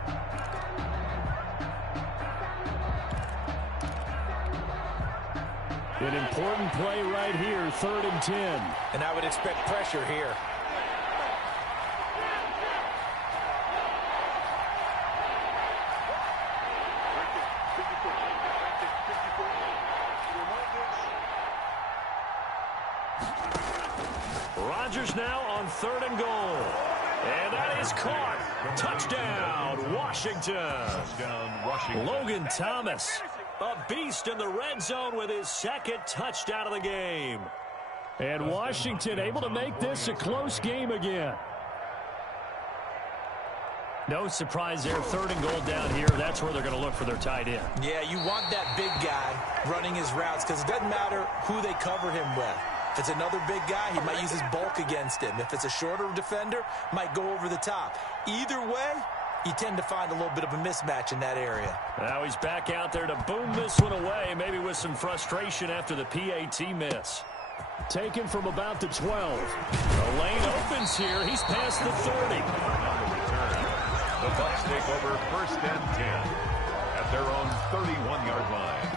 An important play right here, 3rd and 10. And I would expect pressure here. Rodgers now on 3rd and goal. And that is caught. Touchdown, Washington. Touchdown, Washington. Logan Thomas, a beast in the red zone with his 2nd touchdown of the game. And Washington able to make this a close game again. No surprise there, 3rd and goal down here. That's where they're going to look for their tight end. Yeah, you want that big guy running his routes because it doesn't matter who they cover him with. If it's another big guy, he might use his bulk against him. If it's a shorter defender, might go over the top. Either way, you tend to find a little bit of a mismatch in that area. Now he's back out there to boom this one away, maybe with some frustration after the PAT miss. Taken from about the 12. The lane opens here. He's past the 30. The Bucs take over first and 10 at their own 31-yard line.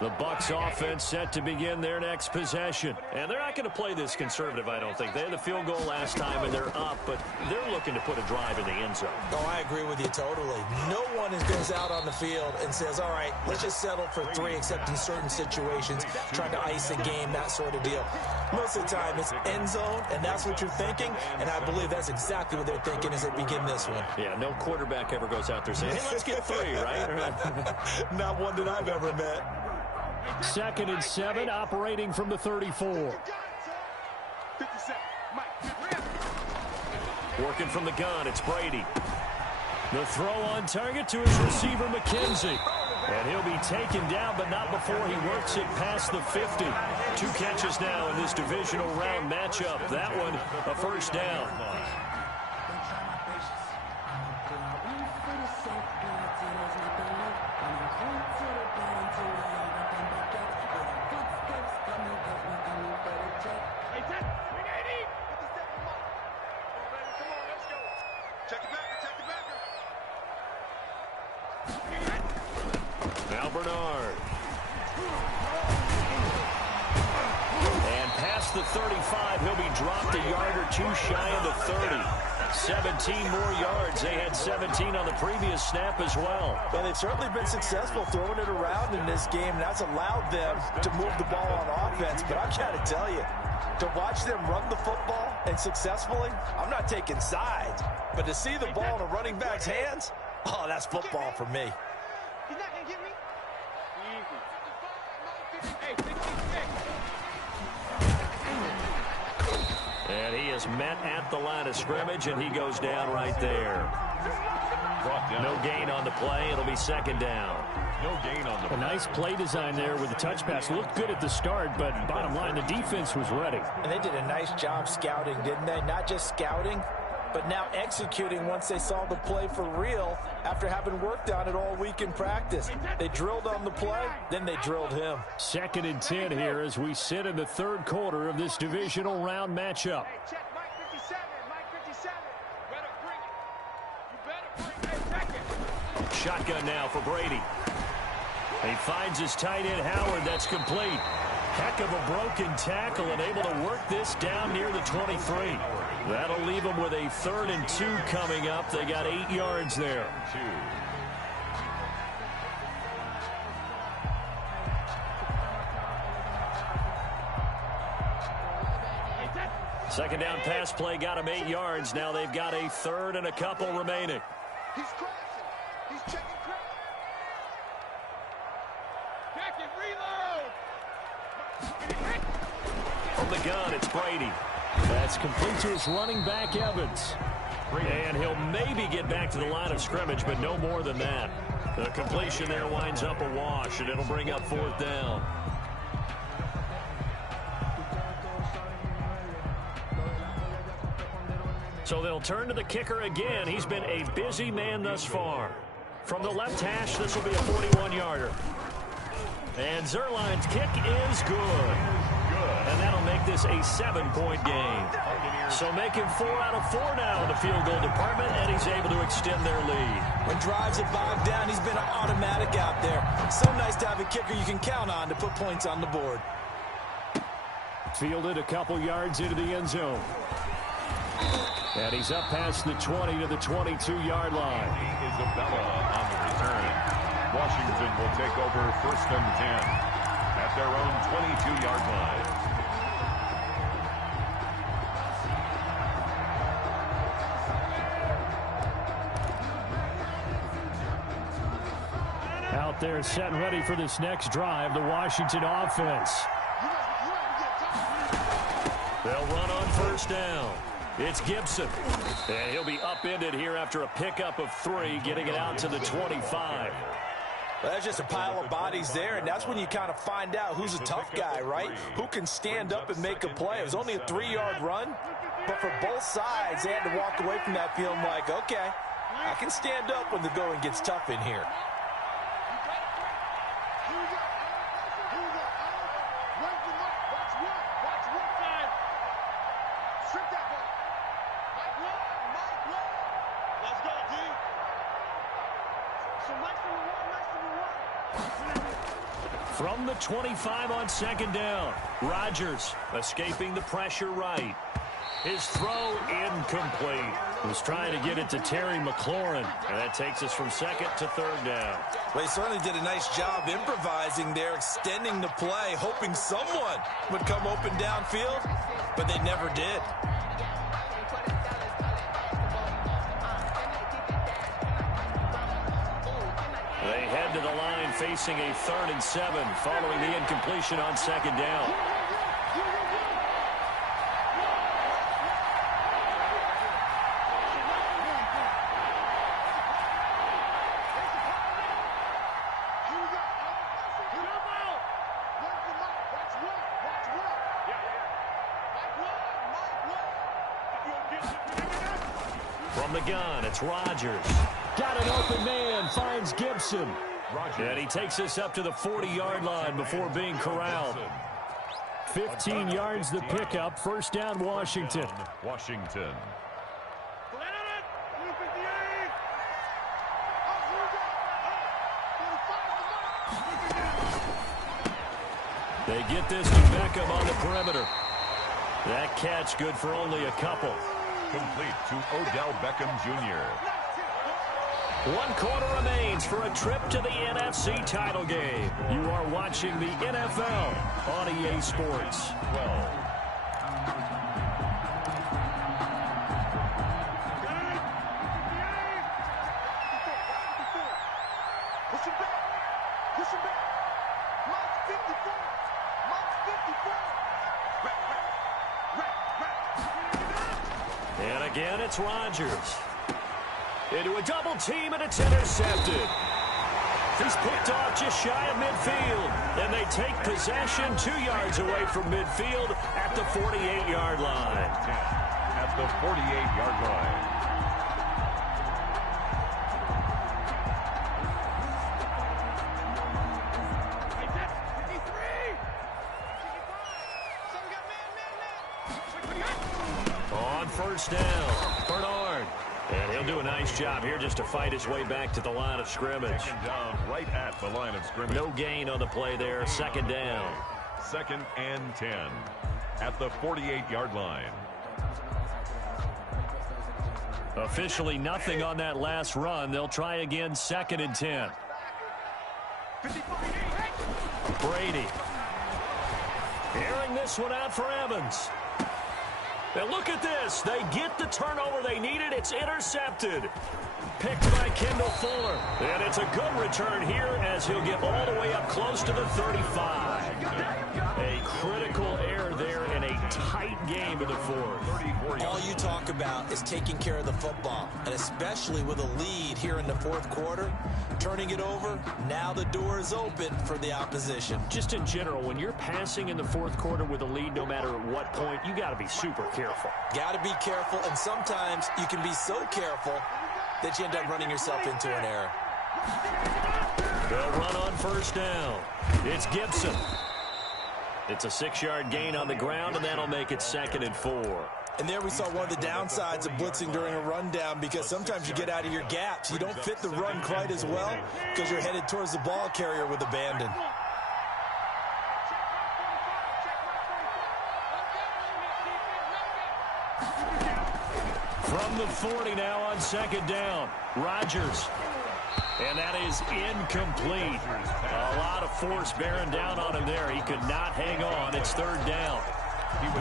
The Bucs offense set to begin their next possession. And they're not going to play this conservative, I don't think. They had the field goal last time, and they're up, but they're looking to put a drive in the end zone. Oh, I agree with you totally. No one goes out on the field and says, all right, let's just settle for 3, except in certain situations, trying to ice a game, that sort of deal. Most of the time, it's end zone, and that's what you're thinking, and I believe that's exactly what they're thinking as they begin this one. Yeah, no quarterback ever goes out there saying, hey, let's get 3, right? Not one that I've ever met. 2nd and 7, operating from the 34. Working from the gun, it's Brady. The throw on target to his receiver, McKenzie. And he'll be taken down, but not before he works it past the 50. 2 catches now in this divisional round matchup. That one, a first down. Now Bernard. And past the 35, he'll be dropped a yard or 2 shy of the 30. 17 more yards. They had 17 on the previous snap as well. Well, they've certainly been successful throwing it around in this game, and that's allowed them to move the ball on offense. But I've got to tell you, to watch them run the football and successfully, I'm not taking sides, but to see the ball in a running back's hands, oh, that's football for me. He's not going to get me. And he is met at the line of scrimmage, and he goes down right there. No gain on the play. It'll be 2nd down. No gain on the play. A nice play design there with the touch pass. Looked good at the start, but bottom line, the defense was ready. And they did a nice job scouting, didn't they? Not just scouting, but now executing once they saw the play for real after having worked on it all week in practice. They drilled on the play, then they drilled him. 2nd and 10 here as we sit in the 3rd quarter of this divisional round matchup. Hey, check Mike 57. Mike 57. Better bring it. You better bring it. Hey, check it. Shotgun now for Brady. He finds his tight end, Howard. That's complete. Heck of a broken tackle and able to work this down near the 23. That'll leave them with a 3rd and 2 coming up. They got 8 yards there. 2nd down pass play got him 8 yards. Now they've got a 3rd and a couple remaining. He's crashing. He's checking crash. Check it, reload. From the gun, it's Brady. That's complete to his running back, Evans. And he'll maybe get back to the line of scrimmage, but no more than that. The completion there winds up a wash, and it'll bring up 4th down. So they'll turn to the kicker again. He's been a busy man thus far. From the left hash, this will be a 41-yarder. And Zerline's kick is good. And that'll make this a 7-point game. So making 4 out of 4 now in the field goal department, and he's able to extend their lead. When drives are bogged down, he's been an automatic out there. So nice to have a kicker you can count on to put points on the board. Fielded a couple yards into the end zone. And he's up past the 20 to the 22-yard line. Isabella on the return. Washington will take over 1st and 10 at their own 22-yard line. Out there set and ready for this next drive, the Washington offense. They'll run on 1st down. It's Gibson. And he'll be upended here after a pickup of 3, getting it out to the 25. Well, that's just a pile of bodies there, and that's when you kind of find out who's a tough guy, right? Who can stand up and make a play. It was only a 3-yard run, but for both sides, they had to walk away from that feeling like, okay, I can stand up when the going gets tough in here. From the 25 on second down, Rodgers escaping the pressure right. His throw incomplete. Was trying to get it to Terry McLaurin, and that takes us from second to third down. Well, he certainly did a nice job improvising there, extending the play, hoping someone would come open downfield, but they never did. They head to the line facing a 3rd and 7 following the incompletion on second down. From the gun, it's Rodgers. Got an open man, finds Gibson. And he takes us up to the 40-yard line before being corralled. 15 yards the pickup. First down, Washington. Washington. They get this to Beckham on the perimeter. That catch good for only a couple. Complete to Odell Beckham Jr. 1 quarter remains for a trip to the NFC title game. You are watching the NFL on EA Sports. 12. Push him back. Push him back. Mike's 54. Mike's 54. And again, it's Rodgers. Into a double team, and it's intercepted. He's picked off just shy of midfield. And they take possession 2 yards away from midfield at the 48-yard line. At the 48-yard line. On first down, Bernard. And he'll do a nice job here just to fight his way back to the line of scrimmage. Second down right at the line of scrimmage. No gain on the play there. Second down. 2nd and 10 at the 48-yard line. Officially nothing on that last run. They'll try again, 2nd and 10. Brady. Airing this one out for Evans. And look at this. They get the turnover they needed. It's intercepted. Picked by Kendall Fuller. And it's a good return here as he'll get all the way up close to the 35. A critical error there in a tight game in the 4th. All you talk about is taking care of the football, and especially with a lead here in the 4th quarter, turning it over, now the door is open for the opposition. Just in general, when you're passing in the 4th quarter with a lead, no matter at what point, you got to be super careful. Got to be careful, and sometimes you can be so careful that you end up running yourself into an error. They'll run on first down. It's Gibson. It's a 6-yard gain on the ground, and that'll make it 2nd and 4. And there we saw one of the downsides of blitzing during a rundown, because sometimes you get out of your gaps. You don't fit the run quite as well because you're headed towards the ball carrier with abandon. From the 40 now on 2nd down. Rodgers. And that is incomplete. A lot of force bearing down on him there. He could not hang on. It's 3rd down.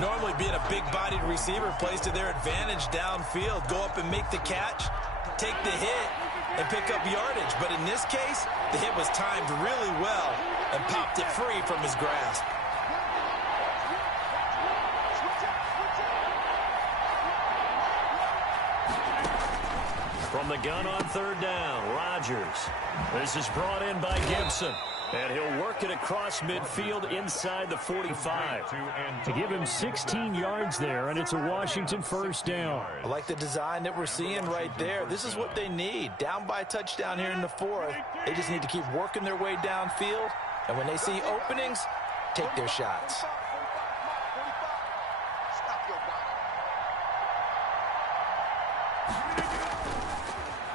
Normally being a big-bodied receiver plays to their advantage downfield. Go up and make the catch, take the hit, and pick up yardage. But in this case, the hit was timed really well and popped it free from his grasp. From the gun on 3rd down, Rodgers. This is brought in by Gibson. And he'll work it across midfield inside the 45 to give him 16 yards there, and it's a Washington first down. I like the design that we're seeing right there. This is what they need. Down by a touchdown here in the 4th. They just need to keep working their way downfield, and when they see openings, take their shots.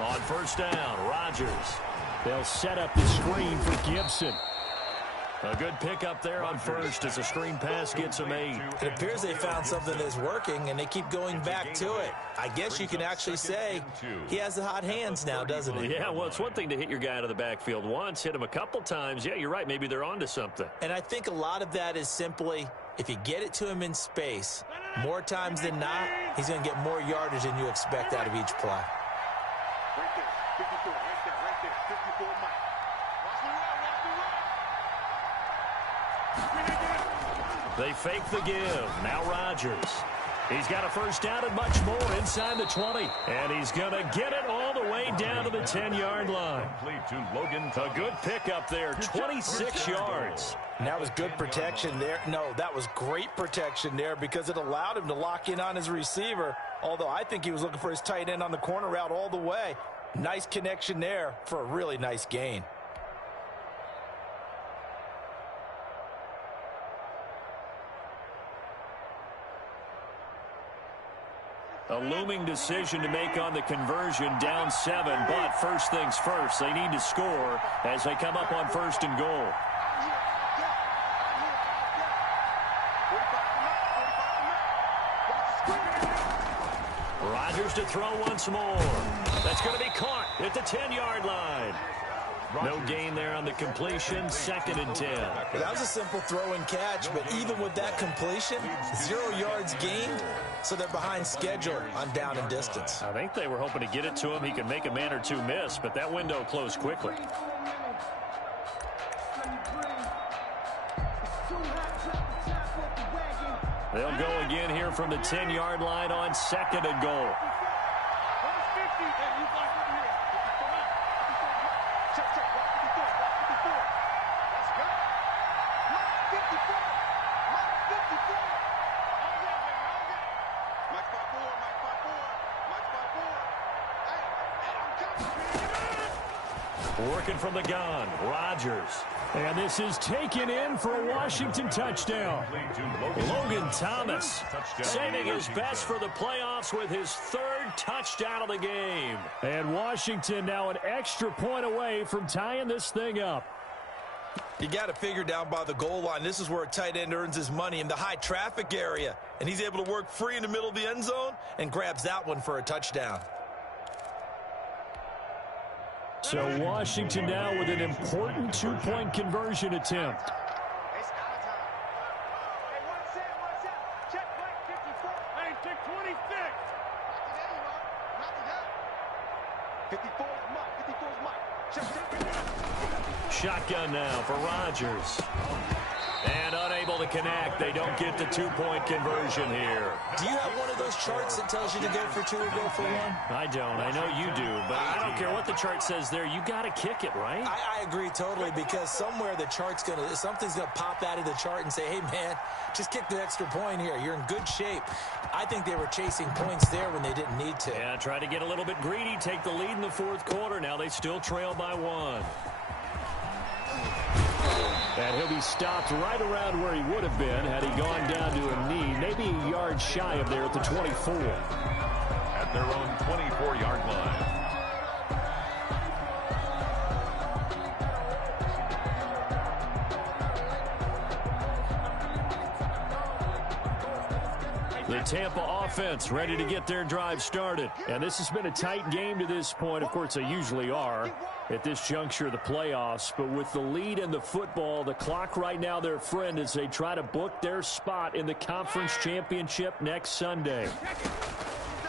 On first down, Rodgers. They'll set up the screen for Gibson. A good pickup there on first as a screen pass gets a made. It appears they found something that's working, and they keep going back to it. I guess you can actually say he has the hot hands now, doesn't he? Yeah, well, it's one thing to hit your guy out of the backfield once, hit him a couple times. Yeah, you're right. Maybe they're onto something. And I think a lot of that is simply if you get it to him in space, more times than not, he's going to get more yardage than you expect out of each play. Right there, 54, right there, 54, Mike. Watch me run, watch me run. They fake the give. Now Rodgers. He's got a first down and much more inside the 20. And he's going to get it all the way down to the 10-yard line. Complete to Logan. A good pickup there, 26 yards. And that was good protection there. No, that was great protection there because it allowed him to lock in on his receiver, although I think he was looking for his tight end on the corner route all the way. Nice connection there for a really nice gain. A looming decision to make on the conversion, down 7, but first things first, they need to score as they come up on first and goal. Rodgers to throw once more. That's going to be caught at the 10-yard line. No gain there on the completion, 2nd and 10. That was a simple throw and catch, but even with that completion, 0 yards gained, so they're behind schedule on down and distance. I think they were hoping to get it to him. He could make a man or two miss, but that window closed quickly. They'll go again here from the 10-yard line on 2nd and goal. Working from the gun, Rodgers. And this is taken in for a Washington touchdown. Logan Thomas saving his best for the playoffs with his 3rd touchdown of the game. And Washington now an extra point away from tying this thing up. You got to figure down by the goal line. This is where a tight end earns his money, in the high traffic area. And he's able to work free in the middle of the end zone and grabs that one for a touchdown. So Washington now with an important 2-point conversion attempt. It's out of time. Hey, one set. Check Mike 54. Hey, check 26. Knock it out. 54 is Mike. Check. Shotgun now for Rodgers. And unable to connect. They don't get the 2-point conversion here. Do you have one of those charts that tells you to go for 2 or go for 1? I don't. I know you do, but I don't care what the chart says there. You got to kick it, right? I agree totally, because somewhere the chart's something's gonna pop out of the chart and say, hey man, just kick the extra point here. You're in good shape. I think they were chasing points there when they didn't need to. Yeah, try to get a little bit greedy, take the lead in the 4th quarter. Now they still trail by 1. And he'll be stopped right around where he would have been had he gone down to a knee, maybe a yard shy of there at the 24. At their own 24-yard line. The Tampa offense ready to get their drive started. And this has been a tight game to this point. Of course, they usually are at this juncture of the playoffs. But with the lead in the football, the clock right now their friend as they try to book their spot in the conference championship next Sunday.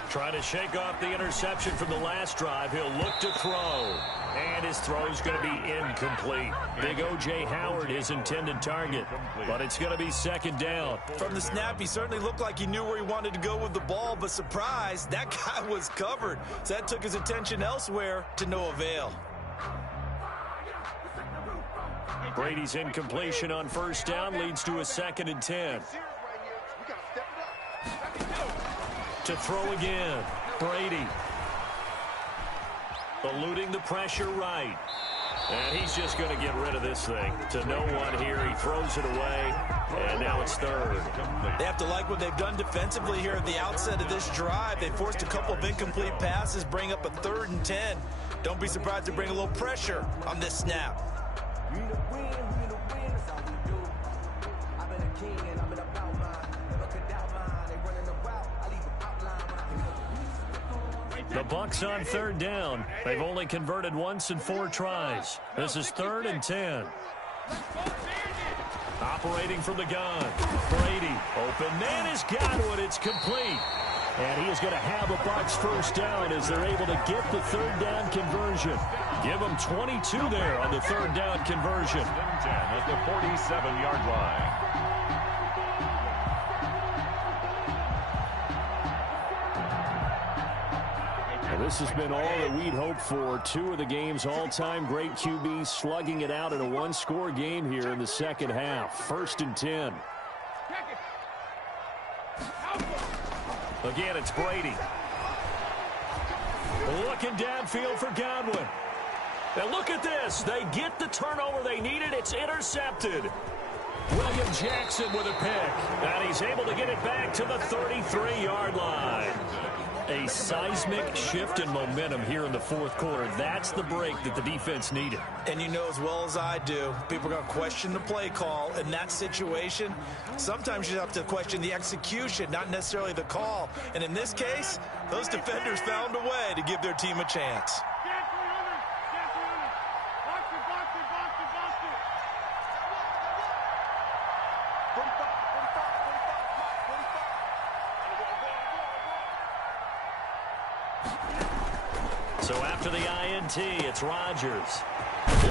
Trying to shake off the interception from the last drive. He'll look to throw. And his throw's going to be incomplete. Big O.J. Howard, his intended target. But it's going to be 2nd down. From the snap, he certainly looked like he knew where he wanted to go with the ball, but surprise, that guy was covered. So that took his attention elsewhere to no avail. Brady's incompletion on 1st down leads to a 2nd and 10. To throw again, Brady. Eluding the pressure right. And he's just going to get rid of this thing. To no one here. He throws it away. And now it's 3rd. They have to like what they've done defensively here at the outset of this drive. They forced a couple of incomplete passes, bring up a 3rd and 10. Don't be surprised to bring a little pressure on this snap. The Bucks on third down. They've only converted once in 4 tries. This is 3rd and 10. Operating from the gun. Brady. Open man is Godwin. It's complete. And he is going to have a Bucks first down as they're able to get the 3rd down conversion. Give them 22 there on the 3rd down conversion. 10 at the 47-yard line. This has been all that we'd hoped for. 2 of the game's all-time great QBs slugging it out in a one-score game here in the second half. 1st and 10. Again, it's Brady. Looking downfield for Godwin. Now look at this. They get the turnover they needed. It's intercepted. William Jackson with a pick. And he's able to get it back to the 33-yard line. A seismic shift in momentum here in the 4th quarter. That's the break that the defense needed. And you know as well as I do, people are going to question the play call in that situation. Sometimes you have to question the execution, not necessarily the call. And in this case, those defenders found a way to give their team a chance. So after the INT, it's Rodgers.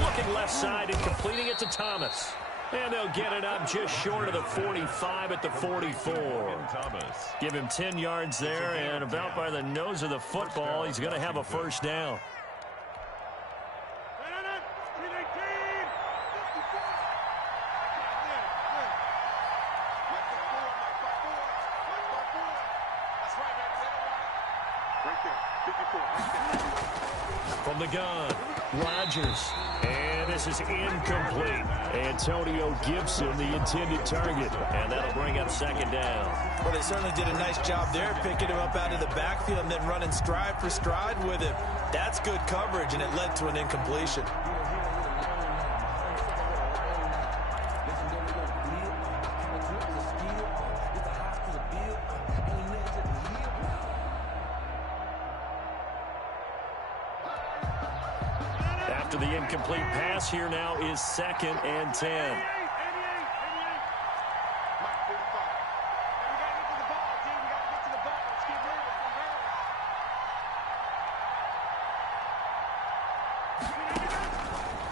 Looking left side and completing it to Thomas. And they'll get it up just short of the 45 at the 44. Give him 10 yards there, and about by the nose of the football, he's going to have a first down. From the gun, Rodgers. And this is incomplete. Antonio Gibson, the intended target. And that'll bring up 2nd down. Well, they certainly did a nice job there, picking him up out of the backfield and then running stride for stride with him. That's good coverage, and it led to an incompletion. The incomplete pass here now is 2nd and 10.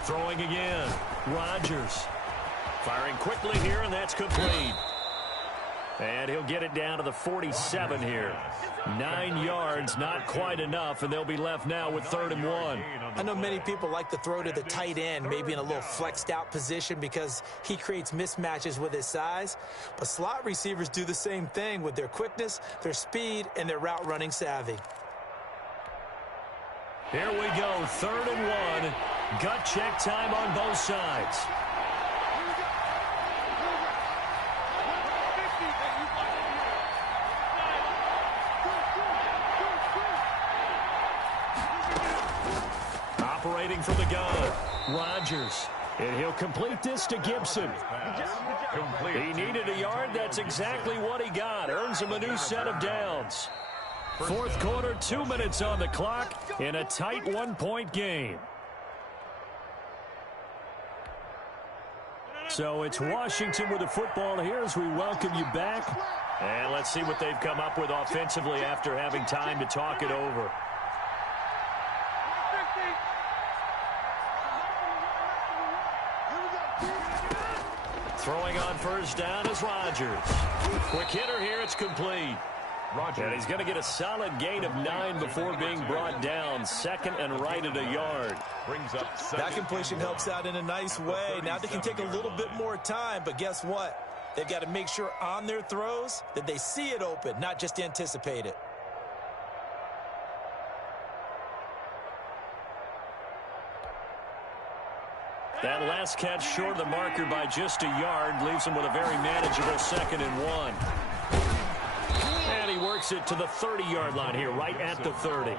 Throwing again. Rodgers. Firing quickly here, and that's complete. And he'll get it down to the 47 here. 9 yards, not quite enough, and they'll be left now with 3rd and 1. I know many people like to throw to the tight end, maybe in a little flexed out position because he creates mismatches with his size. But slot receivers do the same thing with their quickness, their speed, and their route running savvy. Here we go, 3rd and 1. Gut check time on both sides. Operating from the gun, Rodgers. And he'll complete this to Gibson. He needed a yard. That's exactly what he got. Earns him a new set of downs. 4th quarter, 2 minutes on the clock in a tight 1-point game. So it's Washington with the football here as we welcome you back. And let's see what they've come up with offensively after having time to talk it over. Throwing on first down is Rodgers. Quick hitter here, it's complete. And he's going to get a solid gain of 9 before being brought down. 2nd and right at a yard. Brings up that completion helps out in a nice way. Now they can take a little bit more time, but guess what? They've got to make sure on their throws that they see it open, not just anticipate it. That last catch short of the marker by just a yard leaves him with a very manageable 2nd and 1. And he works works it to the 30-yard line here, right at the 30.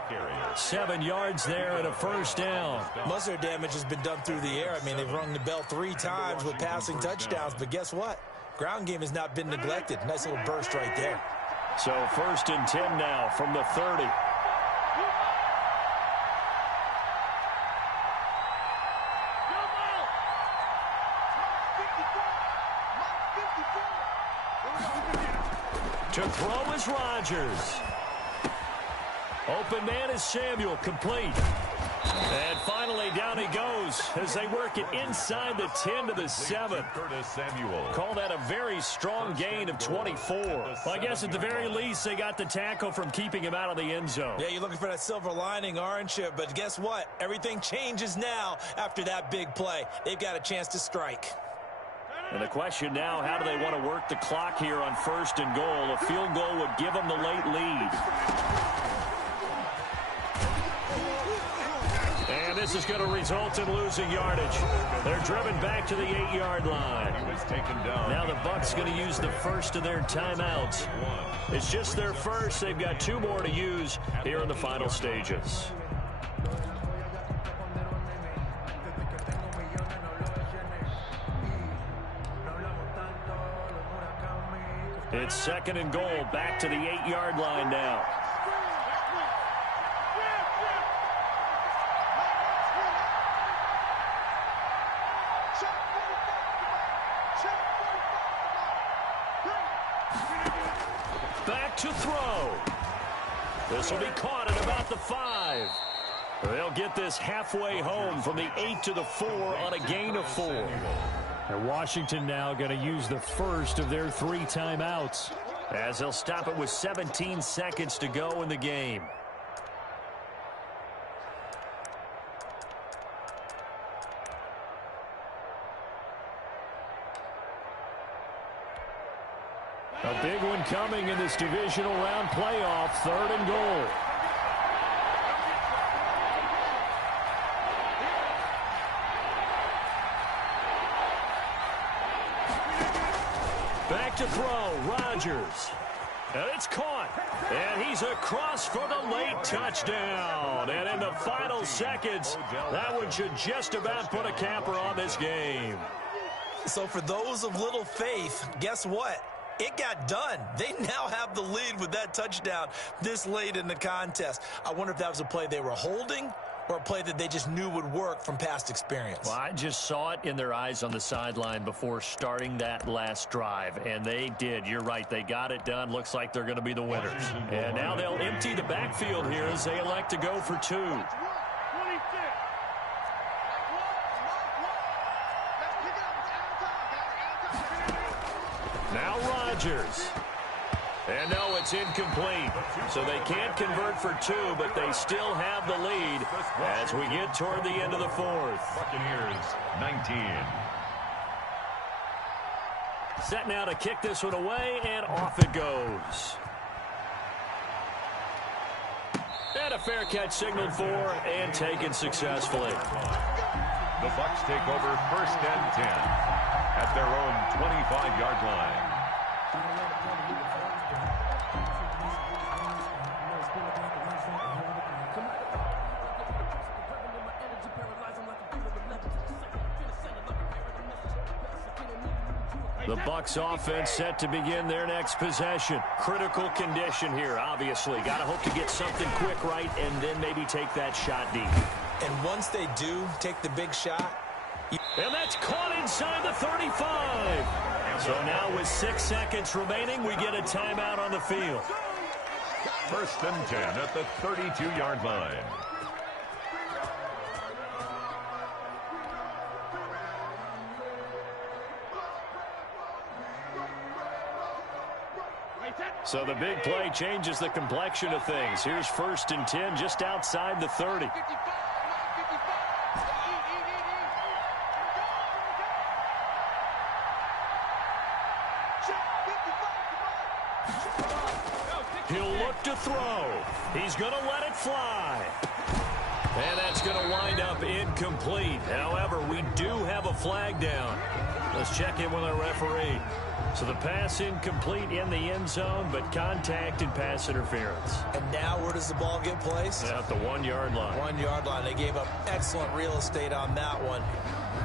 7 yards there and a first down. Most of their damage has been done through the air. I mean, they've rung the bell 3 times with passing touchdowns, but guess what? Ground game has not been neglected. Nice little burst right there. So 1st and 10 now from the 30. To throw is Rodgers. Open man is Samuel, complete. And finally down he goes as they work it inside the 10 to the 7. Call that a very strong gain of 24. Well, I guess at the very least they got the tackle from keeping him out of the end zone. Yeah, you're looking for that silver lining, aren't you? But guess what? Everything changes now after that big play. They've got a chance to strike. And the question now, how do they want to work the clock here on 1st and goal? A field goal would give them the late lead. And this is going to result in losing yardage. They're driven back to the 8-yard line. Now the Bucs going to use the first of their timeouts. It's just their first. They've got 2 more to use here in the final stages. It's 2nd and goal, back to the 8-yard line now. Back to throw. This will be caught at about the 5. They'll get this halfway home from the 8 to the 4 on a gain of 4. And Washington now going to use the first of their 3 timeouts as they'll stop it with 17 seconds to go in the game. A big one coming in this divisional round playoff, 3rd and goal. Back to throw, Rodgers. And it's caught. And he's across for the late touchdown. And in the final seconds, that one should just about put a capper on this game. So for those of little faith, guess what? It got done. They now have the lead with that touchdown this late in the contest. I wonder if that was a play they were holding or a play that they just knew would work from past experience. Well, I just saw it in their eyes on the sideline before starting that last drive, and they did. You're right. They got it done. Looks like they're going to be the winners. And now they'll empty the backfield here as they elect to go for 2. Now Rodgers. And no, it's incomplete. So they can't convert for 2, but they still have the lead as we get toward the end of the 4th. Buccaneers, 19. Set now to kick this one away, and off it goes. And a fair catch signaled for and taken successfully. The Bucs take over 1st and 10 at their own 25-yard line. The Bucs offense set to begin their next possession. Critical condition here, obviously. Got to hope to get something quick right and then maybe take that shot deep. And once they do take the big shot. And that's caught inside the 35. So now with 6 seconds remaining, we get a timeout on the field. 1st and 10 at the 32-yard line. So the big play changes the complexion of things. Here's 1st and 10 just outside the 30. He'll look to throw. He's going to let it fly. And that's going to wind up incomplete. However, we do have a flag down. Let's check in with our referee. So the pass incomplete in the end zone, but contact and pass interference. And now where does the ball get placed? At the 1-yard line. 1-yard line. They gave up excellent real estate on that one.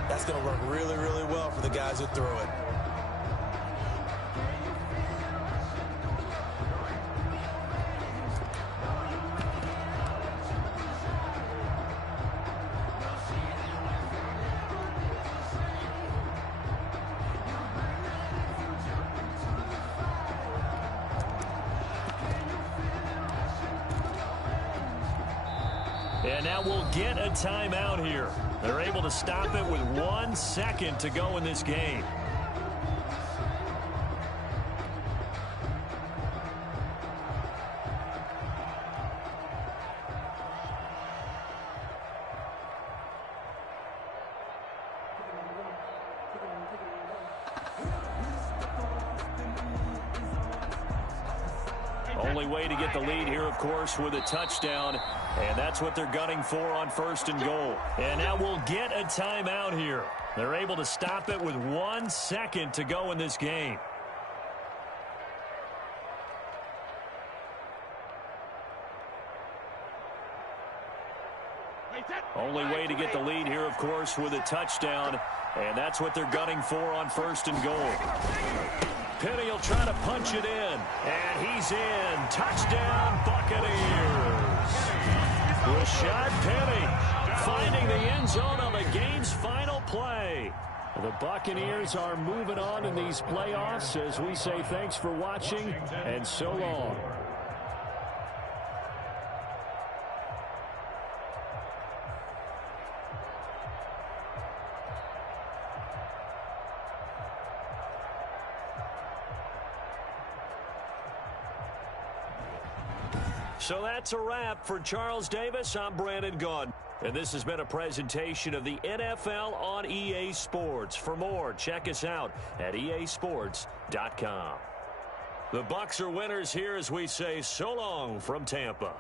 That's going to work really, really well for the guys who threw it. And now we'll get a timeout here. They're able to stop it with 1 second to go in this game. Only way to get the lead here, of course, with a touchdown. And that's what they're gunning for on 1st and goal. And now we'll get a timeout here. They're able to stop it with 1 second to go in this game. Only way to get the lead here, of course, with a touchdown. And that's what they're gunning for on 1st and goal. Penny will try to punch it in. And he's in. Touchdown, Buccaneers. Rashad Penny finding the end zone on the game's final play. The Buccaneers are moving on in these playoffs as we say thanks for watching and so long. So that's a wrap for Charles Davis. I'm Brandon Gaudin. And this has been a presentation of the NFL on EA Sports. For more, check us out at easports.com. The Bucs are winners here as we say so long from Tampa.